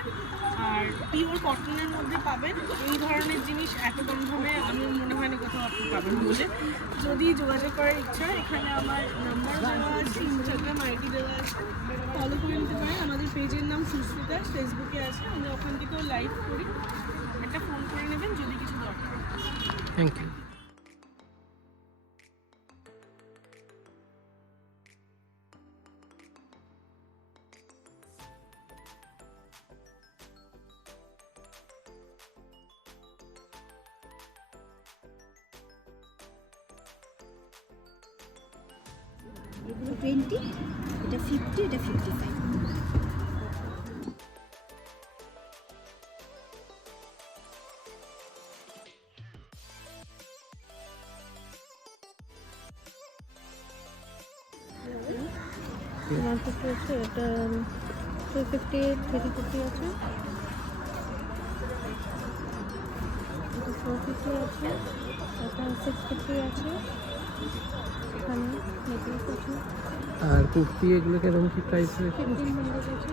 আর পিওর কটনের মধ্যে পাবেন। এই ধরনের জিনিস এত কম দামে আমি মনে হয় না কোথাও আপনি পাবেন বলে। যদি যোগাযোগ করার ইচ্ছা, এখানে আমার নাম্বার দেওয়া আছে, ইনস্টাগ্রাম আইডি দেওয়া আছে, ফলো করে নিতে পারেন। আমাদের পেজের নাম সুস্মিতা, ফেসবুকে আছে, আমরা ওখান থেকেও লাইভ করি। একটা ফোন করে নেবেন যদি কিছু দরকার হয়। Thank you. এগুলো 20, এটা 50, এটা 55। আছে এটা 250, 350 আছে, এটা 450 আছে, এটা 650 আছে, এখানে নেকলেস আছে, আর কুর্তি এগুলো কিরকম কি প্রাইস রয়েছে? 1500 আছে,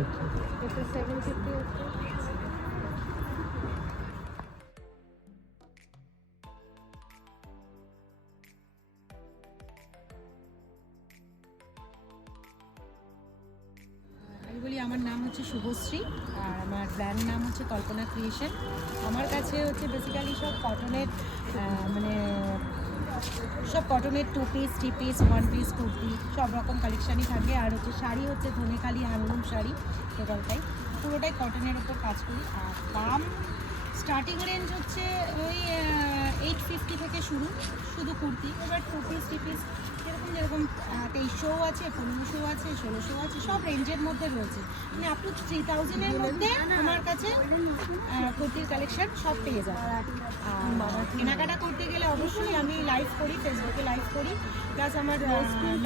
আচ্ছা, এটা 750 আছে। আমি বলি আমার নাম হচ্ছে শুভশ্রী আর আমার ব্র্যান্ড নাম হচ্ছে কল্পনা ক্রিয়েশন। আমার কাছে হচ্ছে বেসিক্যালি সব কটনের মানে সব কটনের 2 পিস, 3 পিস, 1 পিস, কুর্তি সব রকম কালেকশানই থাকে। আর হচ্ছে শাড়ি হচ্ছে ধনেখালি হ্যান্ডলুম শাড়ি, টোটালটাই পুরোটাই কটনের ওপর কাজ করি। আর দাম স্টার্টিং রেঞ্জ হচ্ছে ওই 850 থেকে শুরু, শুধু কুর্তি। এবার 2 পিস, 3 পিস যেরকম 2300 আছে, 1500 আছে, 1600 আছে, সব রেঞ্জের মধ্যে রয়েছে। মানে আপ টু 3000-এর মধ্যে আমার কাছে কুর্তির কালেকশন সব পেয়ে যাবে। আর কেনাকাটা করতে গেলে অবশ্যই আমি লাইভ করি, ফেসবুকে লাইভ করি। প্লাস আমার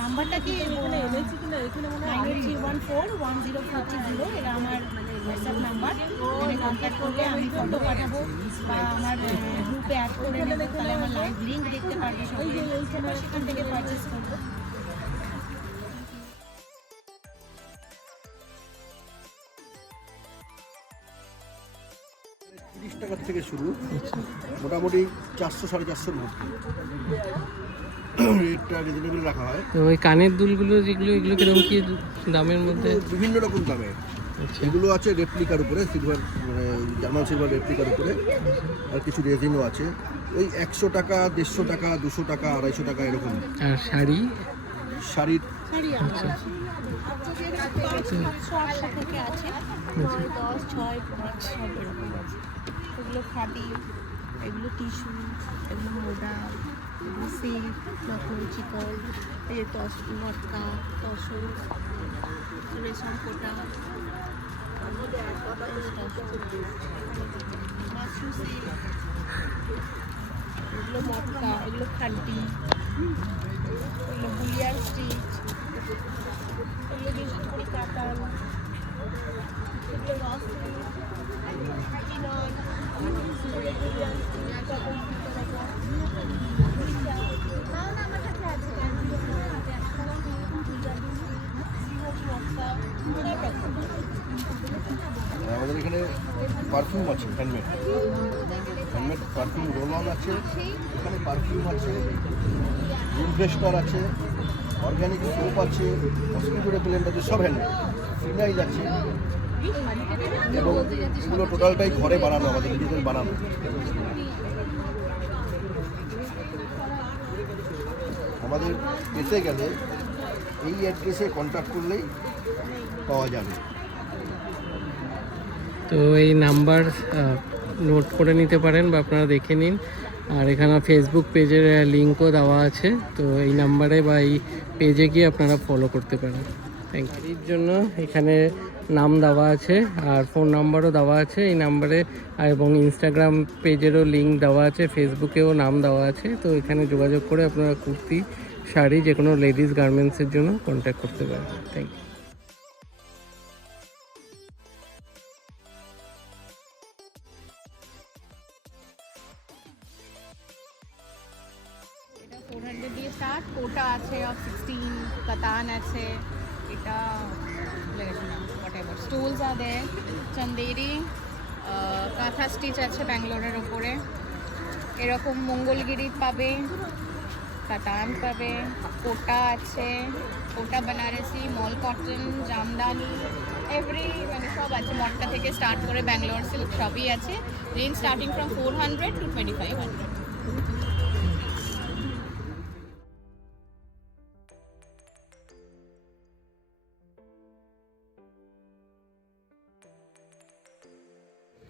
নাম্বারটা কি 9831410420, এটা আমার হোয়াটসঅ্যাপ নাম্বার। এখানে কন্ট্যাক্ট করলে আমি ফটো পাঠাবো বা আমার গ্রুপে অ্যাড করে নেবো, তাহলে আমার লাইভ লিঙ্ক দেখতে পারবে সবাই, সেখান থেকে পারচেস করবো। 30 টাকা থেকে শুরু, মোটামুটি 400-450 মধ্যে রেটটা রিজনেবল রাখা হয়। তো ওই কানের দুলগুলো যেগুলো, এগুলো কিরকম কি দামের মধ্যে? বিভিন্ন রকম দামে। এগুলো আছে রেপ্লিকার উপরে, সিলভার মানে জার্মান সিলভার রেপ্লিকার উপরে, আর কিছু রেজিনও আছে। ওই 100 টাকা, 150 টাকা, 200 টাকা, 250 টাকা এরকম। আর শাড়ি? শাড়ির 500-800 থেকে আছে, 10, 6, 5 সব এরকম আছে। এগুলো খাদি, এগুলো টিস্যু, এগুলো মোডা, সিল্ক, লখনৌ চিকন, এই যে মটকা, তসর, রেশম কোটা, মাশরু সিল্ক, এগুলো মটকা, এগুলো খান্তি, এগুলো বুলিয়ার স্টিচ, এগুলো বিশেষ করে কাতান, এগুলো রস সিল্ক, চিনন, আমাদের এখানে পারফিউম আছে, হ্যান্ডমেড পারফিউম রোল অন আছে, এখানে পারফিউম আছে, রুম ফ্রেশনার আছে, অর্গ্যানিক সোপ আছে, মসকিটো রেপেলেন্ট আছে, সব হ্যান্ডমেড। ফিনাইল আছে এবং এগুলো টোটালটাই ঘরে বানানো, আমাদের নিজেদের বানানো। আমাদের পেতে গেলে এই অ্যাড্রেসে কন্ট্যাক্ট করলেই পাওয়া যাবে। তো এই নাম্বার নোট করে নিতে পারেন বা আপনারা দেখে নিন। আর এখানে ফেসবুক পেজের লিঙ্কও দেওয়া আছে, তো এই নাম্বারে বা এই পেজে গিয়ে আপনারা ফলো করতে পারেন। Thank you. এর জন্য এখানে নাম দেওয়া আছে আর ফোন নাম্বারও দেওয়া আছে এই নাম্বারে, আর এবং ইনস্টাগ্রাম পেজেরও লিঙ্ক দেওয়া আছে, ফেসবুকেও নাম দেওয়া আছে। তো এখানে যোগাযোগ করে আপনারা কুর্তি, শাড়ি, যে কোনো লেডিস গার্মেন্টসের জন্য কন্ট্যাক্ট করতে পারেন। Thank you. এটা 400 দিয়ে স্টার্ট, কোটা আছে অফ 16, কাতান আছে, এটা স্টুলস আছে, চন্দেরি, কাঁথা স্টিচ আছে ব্যাঙ্গালোরের ওপরে, এরকম মঙ্গলগিরি পাবে, কাতান পাবে, কোটা আছে, কোটা বেনারসি, মল কটন, জামদানি, মানে সব আছে। মটকা থেকে স্টার্ট করে ব্যাঙ্গালোর সিল্ক সবই আছে। Range starting from 400 to 2500।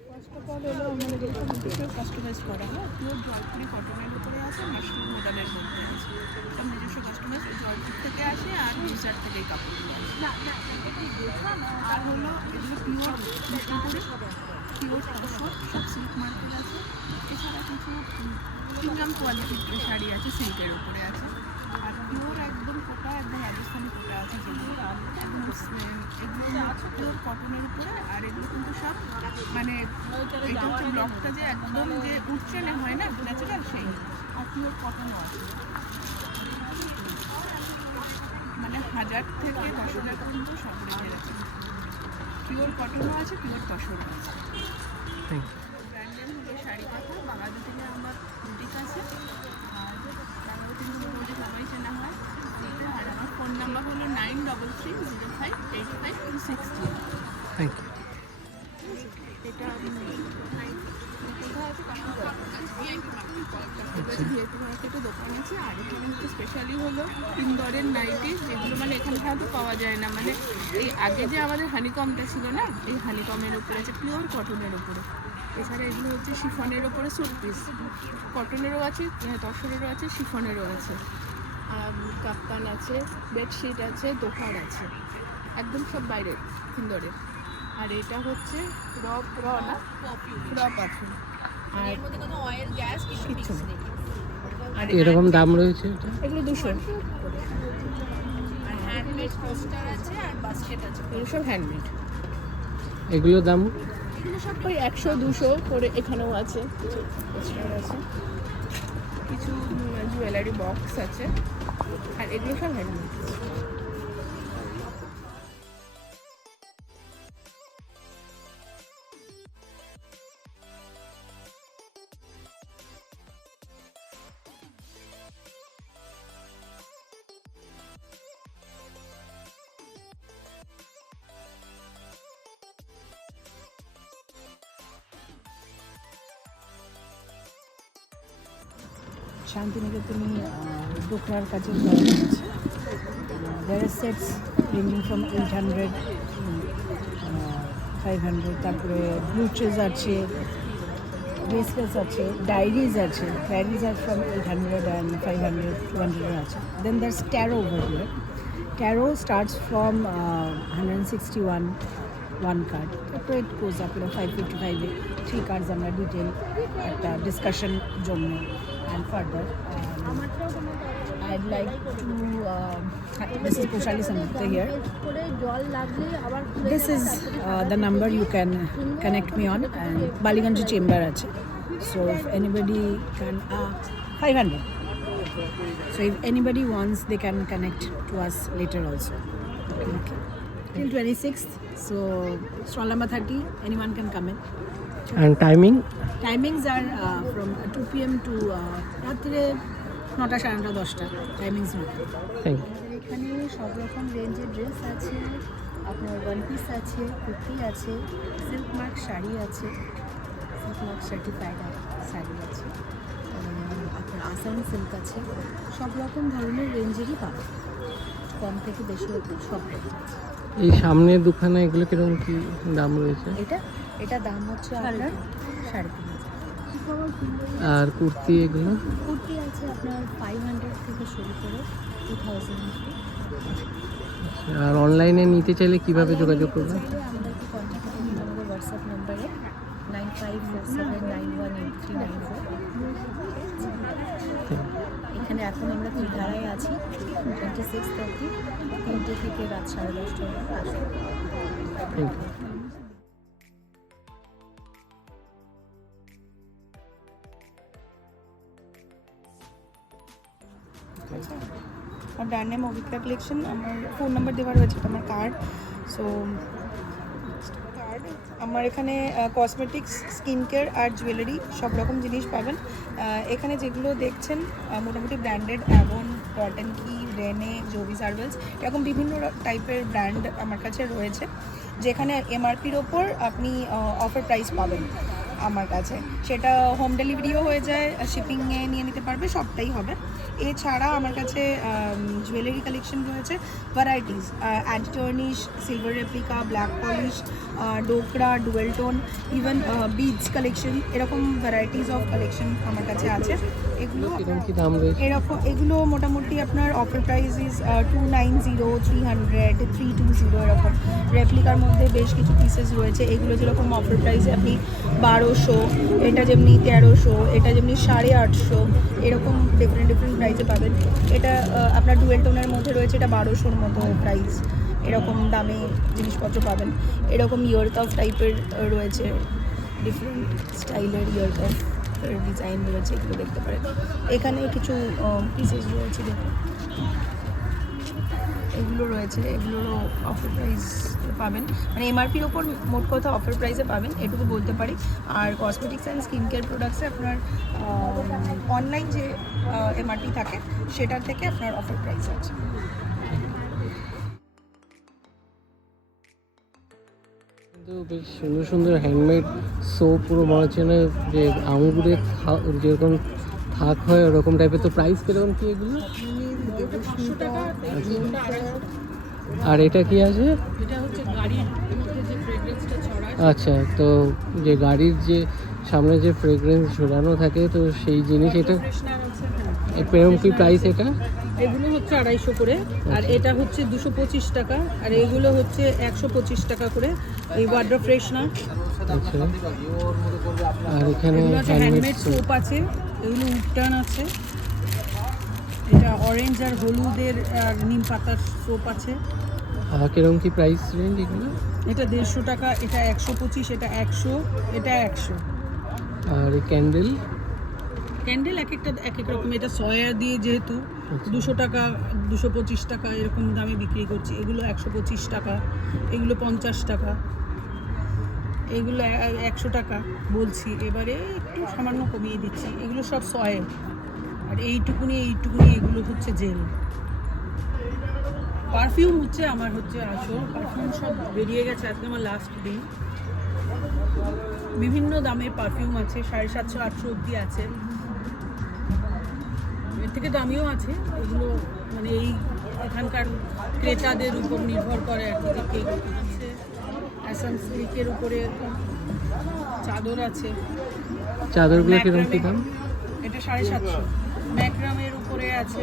First of all হলো আমাদের এরকম কিছু কাস্টমাইজ করা হয়, পিওর জয়পুরি কটনের উপরে আছে, মাশরুম মডেলের মধ্যে আছে। সব নিজস্ব কাস্টমাইজ জয়পুর থেকে আসে আর গুজরাট থেকে এই কাপড়গুলো আসে। আর হলো এগুলো পিওর বিষ্ণুপুরি, পিওর তসর, সব সিল্ক মার্কেট আছে। এছাড়া কিছু প্রিমিয়াম কোয়ালিটির শাড়ি আছে, সিল্কের উপরে আছে। আর পিওর একদম কোটা, একদম রাজস্থানি কোটা আছে যেগুলো একদম এগুলো পিওর কটনের উপরে। আর এগুলো কিন্তু সব মানে এটা হচ্ছে ব্লকটা যে একদম যে উচ্চনে হয় না ন্যাচারাল, সেই। আর পিওর কটনও আছে, মানে 1000 থেকে 10,000 পর্যন্ত সব রেঞ্জের আছে। পিওর কটনও আছে, পিওর তসরও আছে। ব্র্যান্ড নেম হলো শাড়ি কথা, বাঙালি থেকে আমার বুটিক আছে। আর বাঙালি থেকে রোজে সবাই চেনা হয়। আর আমার ফোন নাম্বার হলো 93358526। Thank you. এটা কোথায় আছে? ভিআইপি মার্কেটে দোকান আছে। আর এখানে হচ্ছে স্পেশালি হলো ইন্দোরের নাইটি, যেগুলো মানে এখানে হয়তো পাওয়া যায় না। মানে এই আগে যে আমাদের হানিকমটা ছিল না, এই হানিকমের উপরে আছে, পিওর কটনের উপরে। এছাড়া এগুলো হচ্ছে শিফনের ওপরে স্যুট পিস, কটনেরও আছে, তসরেরও আছে, শিফনেরও আছে। কাপ্তান আছে, বেডশিট আছে, দোকান আছে, একদম সব বাইরে ইন্দোরের। আর এটা হচ্ছে র পারফিউম। আর এর মধ্যে কোনো অয়েল, গ্যাস কিছু নেই। আর এরকম দাম রয়েছে এটা? এগুলো 200। আর হ্যান্ডমেড পোস্টার আছে আর বাস্কেট আছে, এগুলো সব হ্যান্ডমেড। এগুলো দাম? এগুলো সব ওই 100-200 করে। এখানেও আছে কিছু পোস্টার আছে, কিছু জুয়েলারি বক্স আছে। আর এগুলো সব হ্যান্ডমেড। শান্তিনিকেতনে ডোকরার কাছে আছে। দেয়ার আর সেটস রেঞ্জিং ফ্রম 800, 500। তারপরে ব্লুচেস আছে, ব্রেসলেটস আছে, ডায়েরিজ আছে, ডায়েরিজ আর ফ্রম 800 and 500, 200 আছে। Then that's tarot over here. Tarot starts from 161 one card, তারপরে it goes up 555 এ 3 cards আমরা ডিটেল একটা ডিসকাশন জন্য and further I'd like to this is Poshali Samyukta here. This is the number you can connect me on, and Baliganj chamber আছে, so if anybody can 500, so if anybody wants they can connect to us later also. Okay. Till 26th, so stall number 30, anyone can come in. And timing? Timings are from 2 p.m. to রাত্রে 9টা 9:30 10টা timings মতো। Thank you. এখানে সব রকম রেঞ্জের dress আছে, আপনার one piece আছে, কুর্তি আছে, সিল্ক মার্ক শাড়ি আছে, সিল্ক মার্ক সার্টিফাইড শাড়ি আছে, আপনার আসাম সিল্ক আছে, সব রকম ধরনের রেঞ্জেরই পাবে, কম থেকে বেশি হতে সব রকম আছে। এই সামনের দুখানা এগুলো কিরকম কি দাম রয়েছে? এটা দাম হচ্ছে আপনার 3,500। আর কুর্তি এগুলো? কুর্তি আছে আপনার 500 থেকে শুরু করে 2000 অবধি। আর অনলাইনে নিতে চাইলে কিভাবে যোগাযোগ করবেন? আমাদেরকে কন্ট্যাক্ট করুন আমাদের হোয়াটসঅ্যাপ নাম্বারে 9547918394। এখানে এখন আমরা ত্রিধারায় আছি, 26 অবধি 3টে থেকে রাত 10:30 অবধি আসবো। Thank you. আমার ব্র্যান্ড নেম অভিজ্ঞা কালেকশন, আমার ফোন নাম্বার দেওয়া রয়েছে, আমার কার্ড। সো আমার এখানে কসমেটিক্স, স্কিন কেয়ার আর জুয়েলারি সব রকম জিনিস পাবেন। এখানে যেগুলো দেখছেন মোটামুটি ব্র্যান্ডেড, অ্যাভন, কটন কি, রেনে, জোভি সার্ভেলস, এরকম বিভিন্ন টাইপের ব্র্যান্ড আমার কাছে রয়েছে, যেখানে এমআরপির ওপর আপনি অফার প্রাইস পাবেন আমার কাছে। সেটা হোম ডেলিভারিও হয়ে যায়, শিপিংয়ে নিয়ে নিতে পারবে, সবটাই হবে। এছাড়া আমার কাছে জুয়েলারি কালেকশন রয়েছে, varieties, anti tarnish, silver replica, black polish, Dokra, dual tone, even beads collection, এরকম ভ্যারাইটিস অফ কালেকশন আমার কাছে আছে। এগুলো এগুলো মোটামুটি আপনার অফার প্রাইস ইজ 290, 300, 320 এরকম। রেপ্লিকার মধ্যে বেশ কিছু পিসেস রয়েছে, এগুলো যেরকম অফার প্রাইসে আপনি 1200, এটা যেমনি 1300, এটা যেমনি 850, এরকম ডিফারেন্ট প্রাইসে পাবেন। এটা আপনার ডুয়েল টোনের মধ্যে রয়েছে, এটা 1200-র মতো প্রাইস, এরকম দামে জিনিসপত্র পাবেন। এরকম ইয়ারকাফ টাইপের রয়েছে, ডিফারেন্ট স্টাইলের ইয়ারকাফ ডিজাইন রয়েছে, এগুলো দেখতে পারেন। এখানে কিছু পিসেস রয়েছে, দেখুন এগুলো রয়েছে, এগুলোরও অফার প্রাইস পাবেন, মানে এমআরপির ওপর মোট কথা অফার প্রাইসে পাবেন, এটুকু বলতে পারি। আর কসমেটিক্স অ্যান্ড স্কিন কেয়ার প্রোডাক্টসে আপনার অনলাইন যে এমআরপি থাকে সেটার থেকে আপনার অফার প্রাইস আছে। কিন্তু বেশ সুন্দর সুন্দর হ্যান্ডমেড সোপ, পুরো মনে হচ্ছে না যে আঙুরের যেরকম থাক হয় ওরকম টাইপের। তো প্রাইস কিরকম কি এগুলো? আর এটা কি আছে? এটা হচ্ছে গাড়ির মধ্যে যে ফ্রেগ্রেন্সটা ছড়ায়। আচ্ছা, তো যে গাড়ির যে সামনে যে ফ্রেগ্রেন্স ঝোলানো থাকে, তো সেই জিনিস এটা এরকম কি প্রাইস? এটা এগুলো হচ্ছে 250 করে, আর এটা হচ্ছে 225 টাকা, আর এগুলো হচ্ছে 125 টাকা করে। এই ওয়াটার ফ্রেশনার। আচ্ছা, আর এখানে হ্যান্ডমেড সোপ আছে, এগুলো উডটান আছে, এটা অরেঞ্জ আর হলুদের আর নিম পাতার সোপ আছে। কিরকম কি প্রাইস রেঞ্জ এগুলো? এটা 150 টাকা, এটা 125, এটা 100, এটা 100। আর এই ক্যান্ডেল এক একটা এক এক রকম। এটা সয়া দিয়ে যেহেতু 200 টাকা, 225 টাকা এরকম দামে বিক্রি করছি। এগুলো 125 টাকা, এগুলো 50 টাকা, এগুলো 100 টাকা বলছি, এবারে একটু সামান্য কমিয়ে দিচ্ছি। এগুলো সব সয়েল, আর এইটুকুনি এগুলো হচ্ছে জেল। পারফিউম হচ্ছে আমার হচ্ছে আসল পারফিউম, সব বেরিয়ে গেছে, আজকে আমার লাস্ট দিন। বিভিন্ন দামের পারফিউম আছে, 750-800 অবধি আছে, এর থেকে দামিও আছে। এগুলো মানে এই এখানকার ক্রেতাদের উপর নির্ভর করে আর কি। আছে অ্যাসাম সিল্কের উপরে চাদর আছে, চাদরগুলো কিরকম কি দাম? এটা 750। ম্যাক্রামের উপরে আছে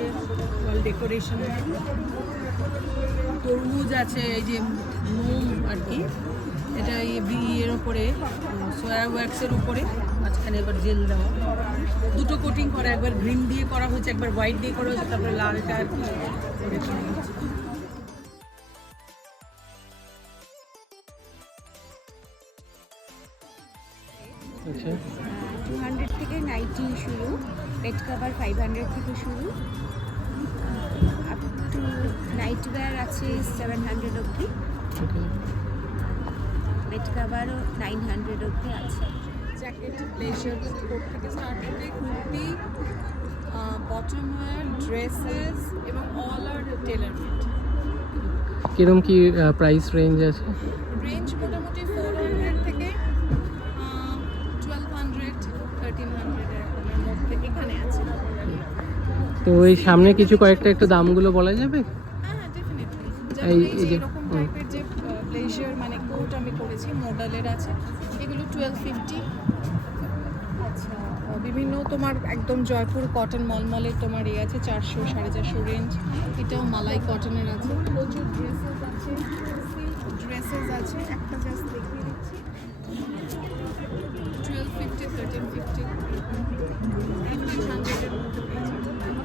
ওয়াল ডেকোরেশনের, তরমুজ আছে, এই যে মোম আর কি, এটা এর উপরে সোয়া ওয়্যাক্সের উপরে, মাঝখানে এবার জেল দেওয়া, দুটো কোটিং করা, একবার গ্রিন দিয়ে করা হয়েছে, একবার হোয়াইট দিয়ে করা হয়েছে, তারপরে লালটা আর কি করে করা হয়েছে। আচ্ছা, 200 থেকে নাইটি শুরু, বেড কাভার 500 থেকে শুরু, আপ টু নাইট ওয়্যার আছে 700 অবধি, বেড কাভারও 900 অবধি আছে। জ্যাকেট, ব্লেজার, কোট থেকে স্টার্ট করে কুর্তি, বটম ওয়্যার, ড্রেসেস এবং অল আর টেলার মেড। কিরকম কি প্রাইস রেঞ্জ আছে? রেঞ্জ মোটামুটি 400 থেকে 1200, 1300 এরকমের মধ্যে এখানে আছে। তো ওই সামনে কিছু কয়েকটা একটু দামগুলো বলা যাবে? হ্যাঁ, ডেফিনেটলি। এই এই যে যে এরকম টাইপের যে ব্লেজার মানে কোট আমি করেছি, মডেলের আছে, এগুলো 1250। আচ্ছা, বিভিন্ন তোমার একদম জয়পুর কটন মলমলের তোমার এই আছে 400, 450 রেঞ্জ। এটাও মালাই কটনের আছে, প্রচুর ড্রেসেস আছে, সিল্ক ড্রেসেস আছে, একটা জাস্ট দেখিয়ে দিচ্ছি, 1250, 1350, 1800 এর মধ্যে পেয়ে যাবেন।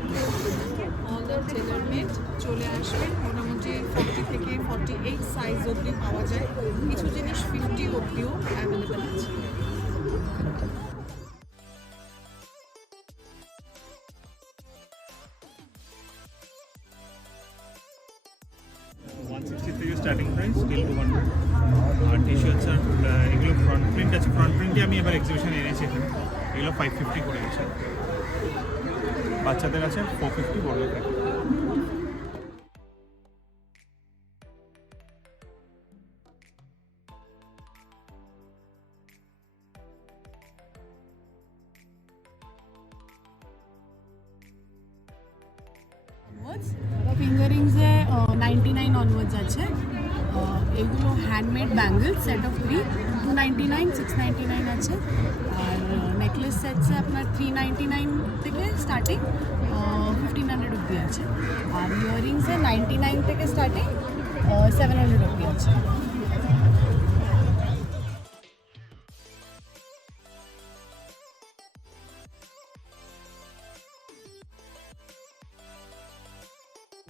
অল টেলার মেড চলে আসবে, মোটামুটি 40 থেকে 48 সাইজ অবধি পাওয়া যায়, কিছু জিনিস 50 অবধিও অ্যাভেলেবেল আছে। থেকে স্টার্টিং প্রাইস টিল 200। আর টি শার্টস আর এগুলো ফ্রন্ট প্রিন্ট আছে, ফ্রন্ট প্রিন্টে আমি এবার এক্সিবিশন এনেছি এখানে, এগুলো 550 করে আছে। বাচ্চাদের আছে 450, বড়দের থাকে। ফিঙ্গারিংসে 99 অনওয়ার্ডস আছে। এগুলো হ্যান্ডমেড ব্যাঙ্গেল সেট অফ 3, 299, 699 আছে। আর নেকলেস সেটসে আপনার 399 থেকে স্টার্টিং 1500 অব্দি আছে। আর ইয়াররিংসে 99 থেকে স্টার্টিং 700 অব্দি আছে।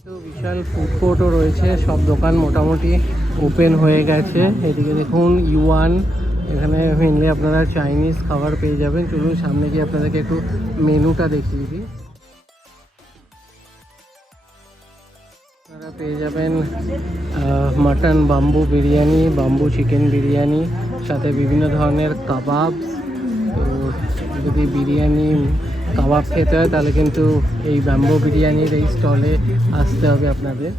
তো বিশাল ফুড কোর্টও রয়েছে, সব দোকান মোটামুটি ওপেন হয়ে গেছে। এদিকে দেখুন ইউয়ান, এখানে মেনলি আপনারা চাইনিজ খাবার পেয়ে যাবেন। চলুন সামনে গিয়ে আপনাদেরকে একটু মেনুটা দেখিয়ে দিই। আপনারা পেয়ে যাবেন mutton bamboo biryani, bamboo chicken biryani, সাথে বিভিন্ন ধরনের কাবাব। তো যদি বিরিয়ানি কাবাব খেতে হয় তাহলে কিন্তু এই ব্যাম্বো বিরিয়ানির এই স্টলে আসতে হবে আপনাদের।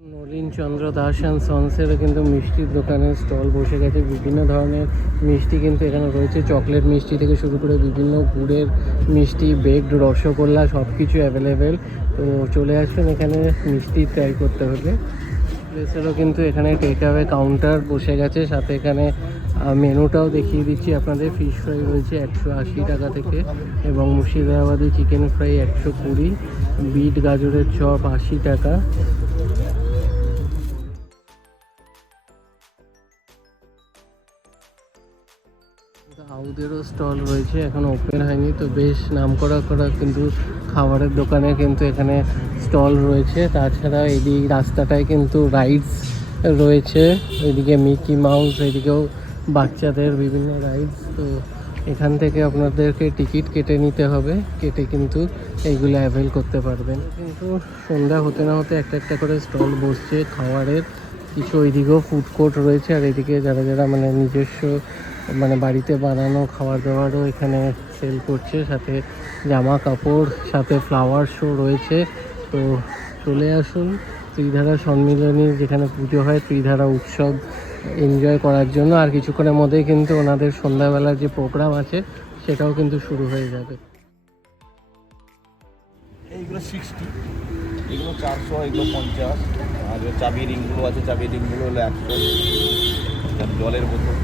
নলিন চন্দ্র দাস অ্যান্ড সন্সেরও কিন্তু মিষ্টির দোকানের স্টল বসে গেছে। বিভিন্ন ধরনের মিষ্টি কিন্তু এখানে রয়েছে, চকলেট মিষ্টি থেকে শুরু করে বিভিন্ন গুড়ের মিষ্টি, বেকড রসগোল্লা, সব কিছু অ্যাভেলেবেল। তো চলে আসবেন এখানে মিষ্টি ট্রাই করতে হলে। প্লেসেরও কিন্তু এখানে টেক অ্যাওয়ে কাউন্টার বসে গেছে, সাথে এখানে মেনুটাও দেখিয়ে দিচ্ছি আপনাদের। ফিশ ফ্রাই রয়েছে 180 টাকা থেকে, এবং মুর্শিদাবাদি চিকেন ফ্রাই 120, বিট গাজরের চপ 80 টাকা। আউদেরও স্টল রয়েছে, এখন ওপেন হয়নি, তো বেশ নাম করা কিন্তু খাবারের দোকানে কিন্তু এখানে স্টল রয়েছে। তাছাড়া এই রাস্তাটায় কিন্তু রাইডস রয়েছে, এদিকে মিকি মাউস, এদিকেও বাচ্চাদের বিভিন্ন রাইডস। তো এখান থেকে আপনাদেরকে টিকিট কেটে নিতে হবে, কেটে কিন্তু এইগুলো অ্যাভেল করতে পারবেন। কিন্তু সন্ধ্যা হতে না হতে একটা একটা করে স্টল বসছে খাবারের, কিছু ওইদিকেও ফুড কোর্ট রয়েছে। আর এদিকে যারা মানে নিজস্ব মানে বাড়িতে বানানো খাবার দাবারও এখানে সেল করছে, সাথে জামা কাপড়, সাথে ফ্লাওয়ার শো রয়েছে। তো চলে আসুন ত্রিধারা সম্মিলনী, যেখানে পুজো হয়, ত্রিধারা উৎসব এনজয় করার জন্য। আর কিছুক্ষণের মধ্যেই কিন্তু ওনাদের সন্ধ্যাবেলার যে প্রোগ্রাম আছে সেটাও কিন্তু শুরু হয়ে যাবে। এইগুলো 60, এগুলো 400, এগুলো 50, আর চাবি রিংগুলো আছে, চাবি রিংগুলো হলো 100, আর জলের বোতল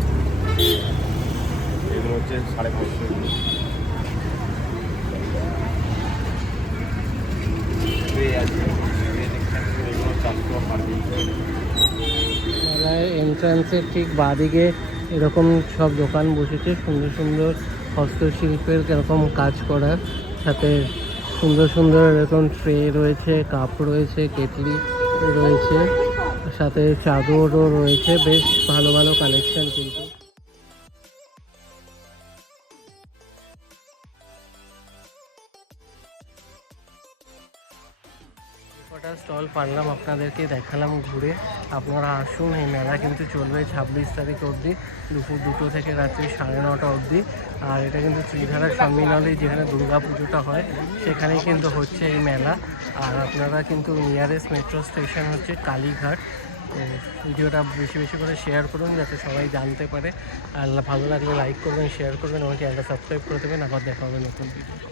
এগুলো হচ্ছে 550, ট্রে আছে, ট্রে দেখছেন এগুলো 400, 350। মেলায় এন্ট্রান্সের ঠিক বাঁদিকে এরকম সব দোকান বসেছে, সুন্দর সুন্দর হস্তশিল্পের এরকম কাজ করার, সাথে সুন্দর সুন্দর এরকম ট্রে রয়েছে, কাপ রয়েছে, কেটলি রয়েছে, সাথে চাদরও রয়েছে। বেশ ভালো ভালো কালেকশন কিন্তু। কটা স্টল পারলাম আপনাদেরকে দেখালাম ঘুরে। আপনারা আসুন, এই মেলা কিন্তু চলবে 26 তারিখ অবধি, দুপুর 2টো থেকে রাত্রি 9:30 অবধি। আর এটা কিন্তু ত্রিধারা সম্মিলনী, যেখানে দুর্গা পুজোটা হয় সেখানেই কিন্তু হচ্ছে এই মেলা। আর আপনারা কিন্তু নিয়ারেস্ট মেট্রো স্টেশন হচ্ছে কালীঘাট। তো ভিডিওটা বেশি বেশি করে শেয়ার করুন যাতে সবাই জানতে পারে। আর ভালো লাগলে লাইক করবেন, শেয়ার করবেন, আমার চ্যানেলটা সাবস্ক্রাইব করে দেবেন। আবার দেখা হবে নতুন ভিডিও।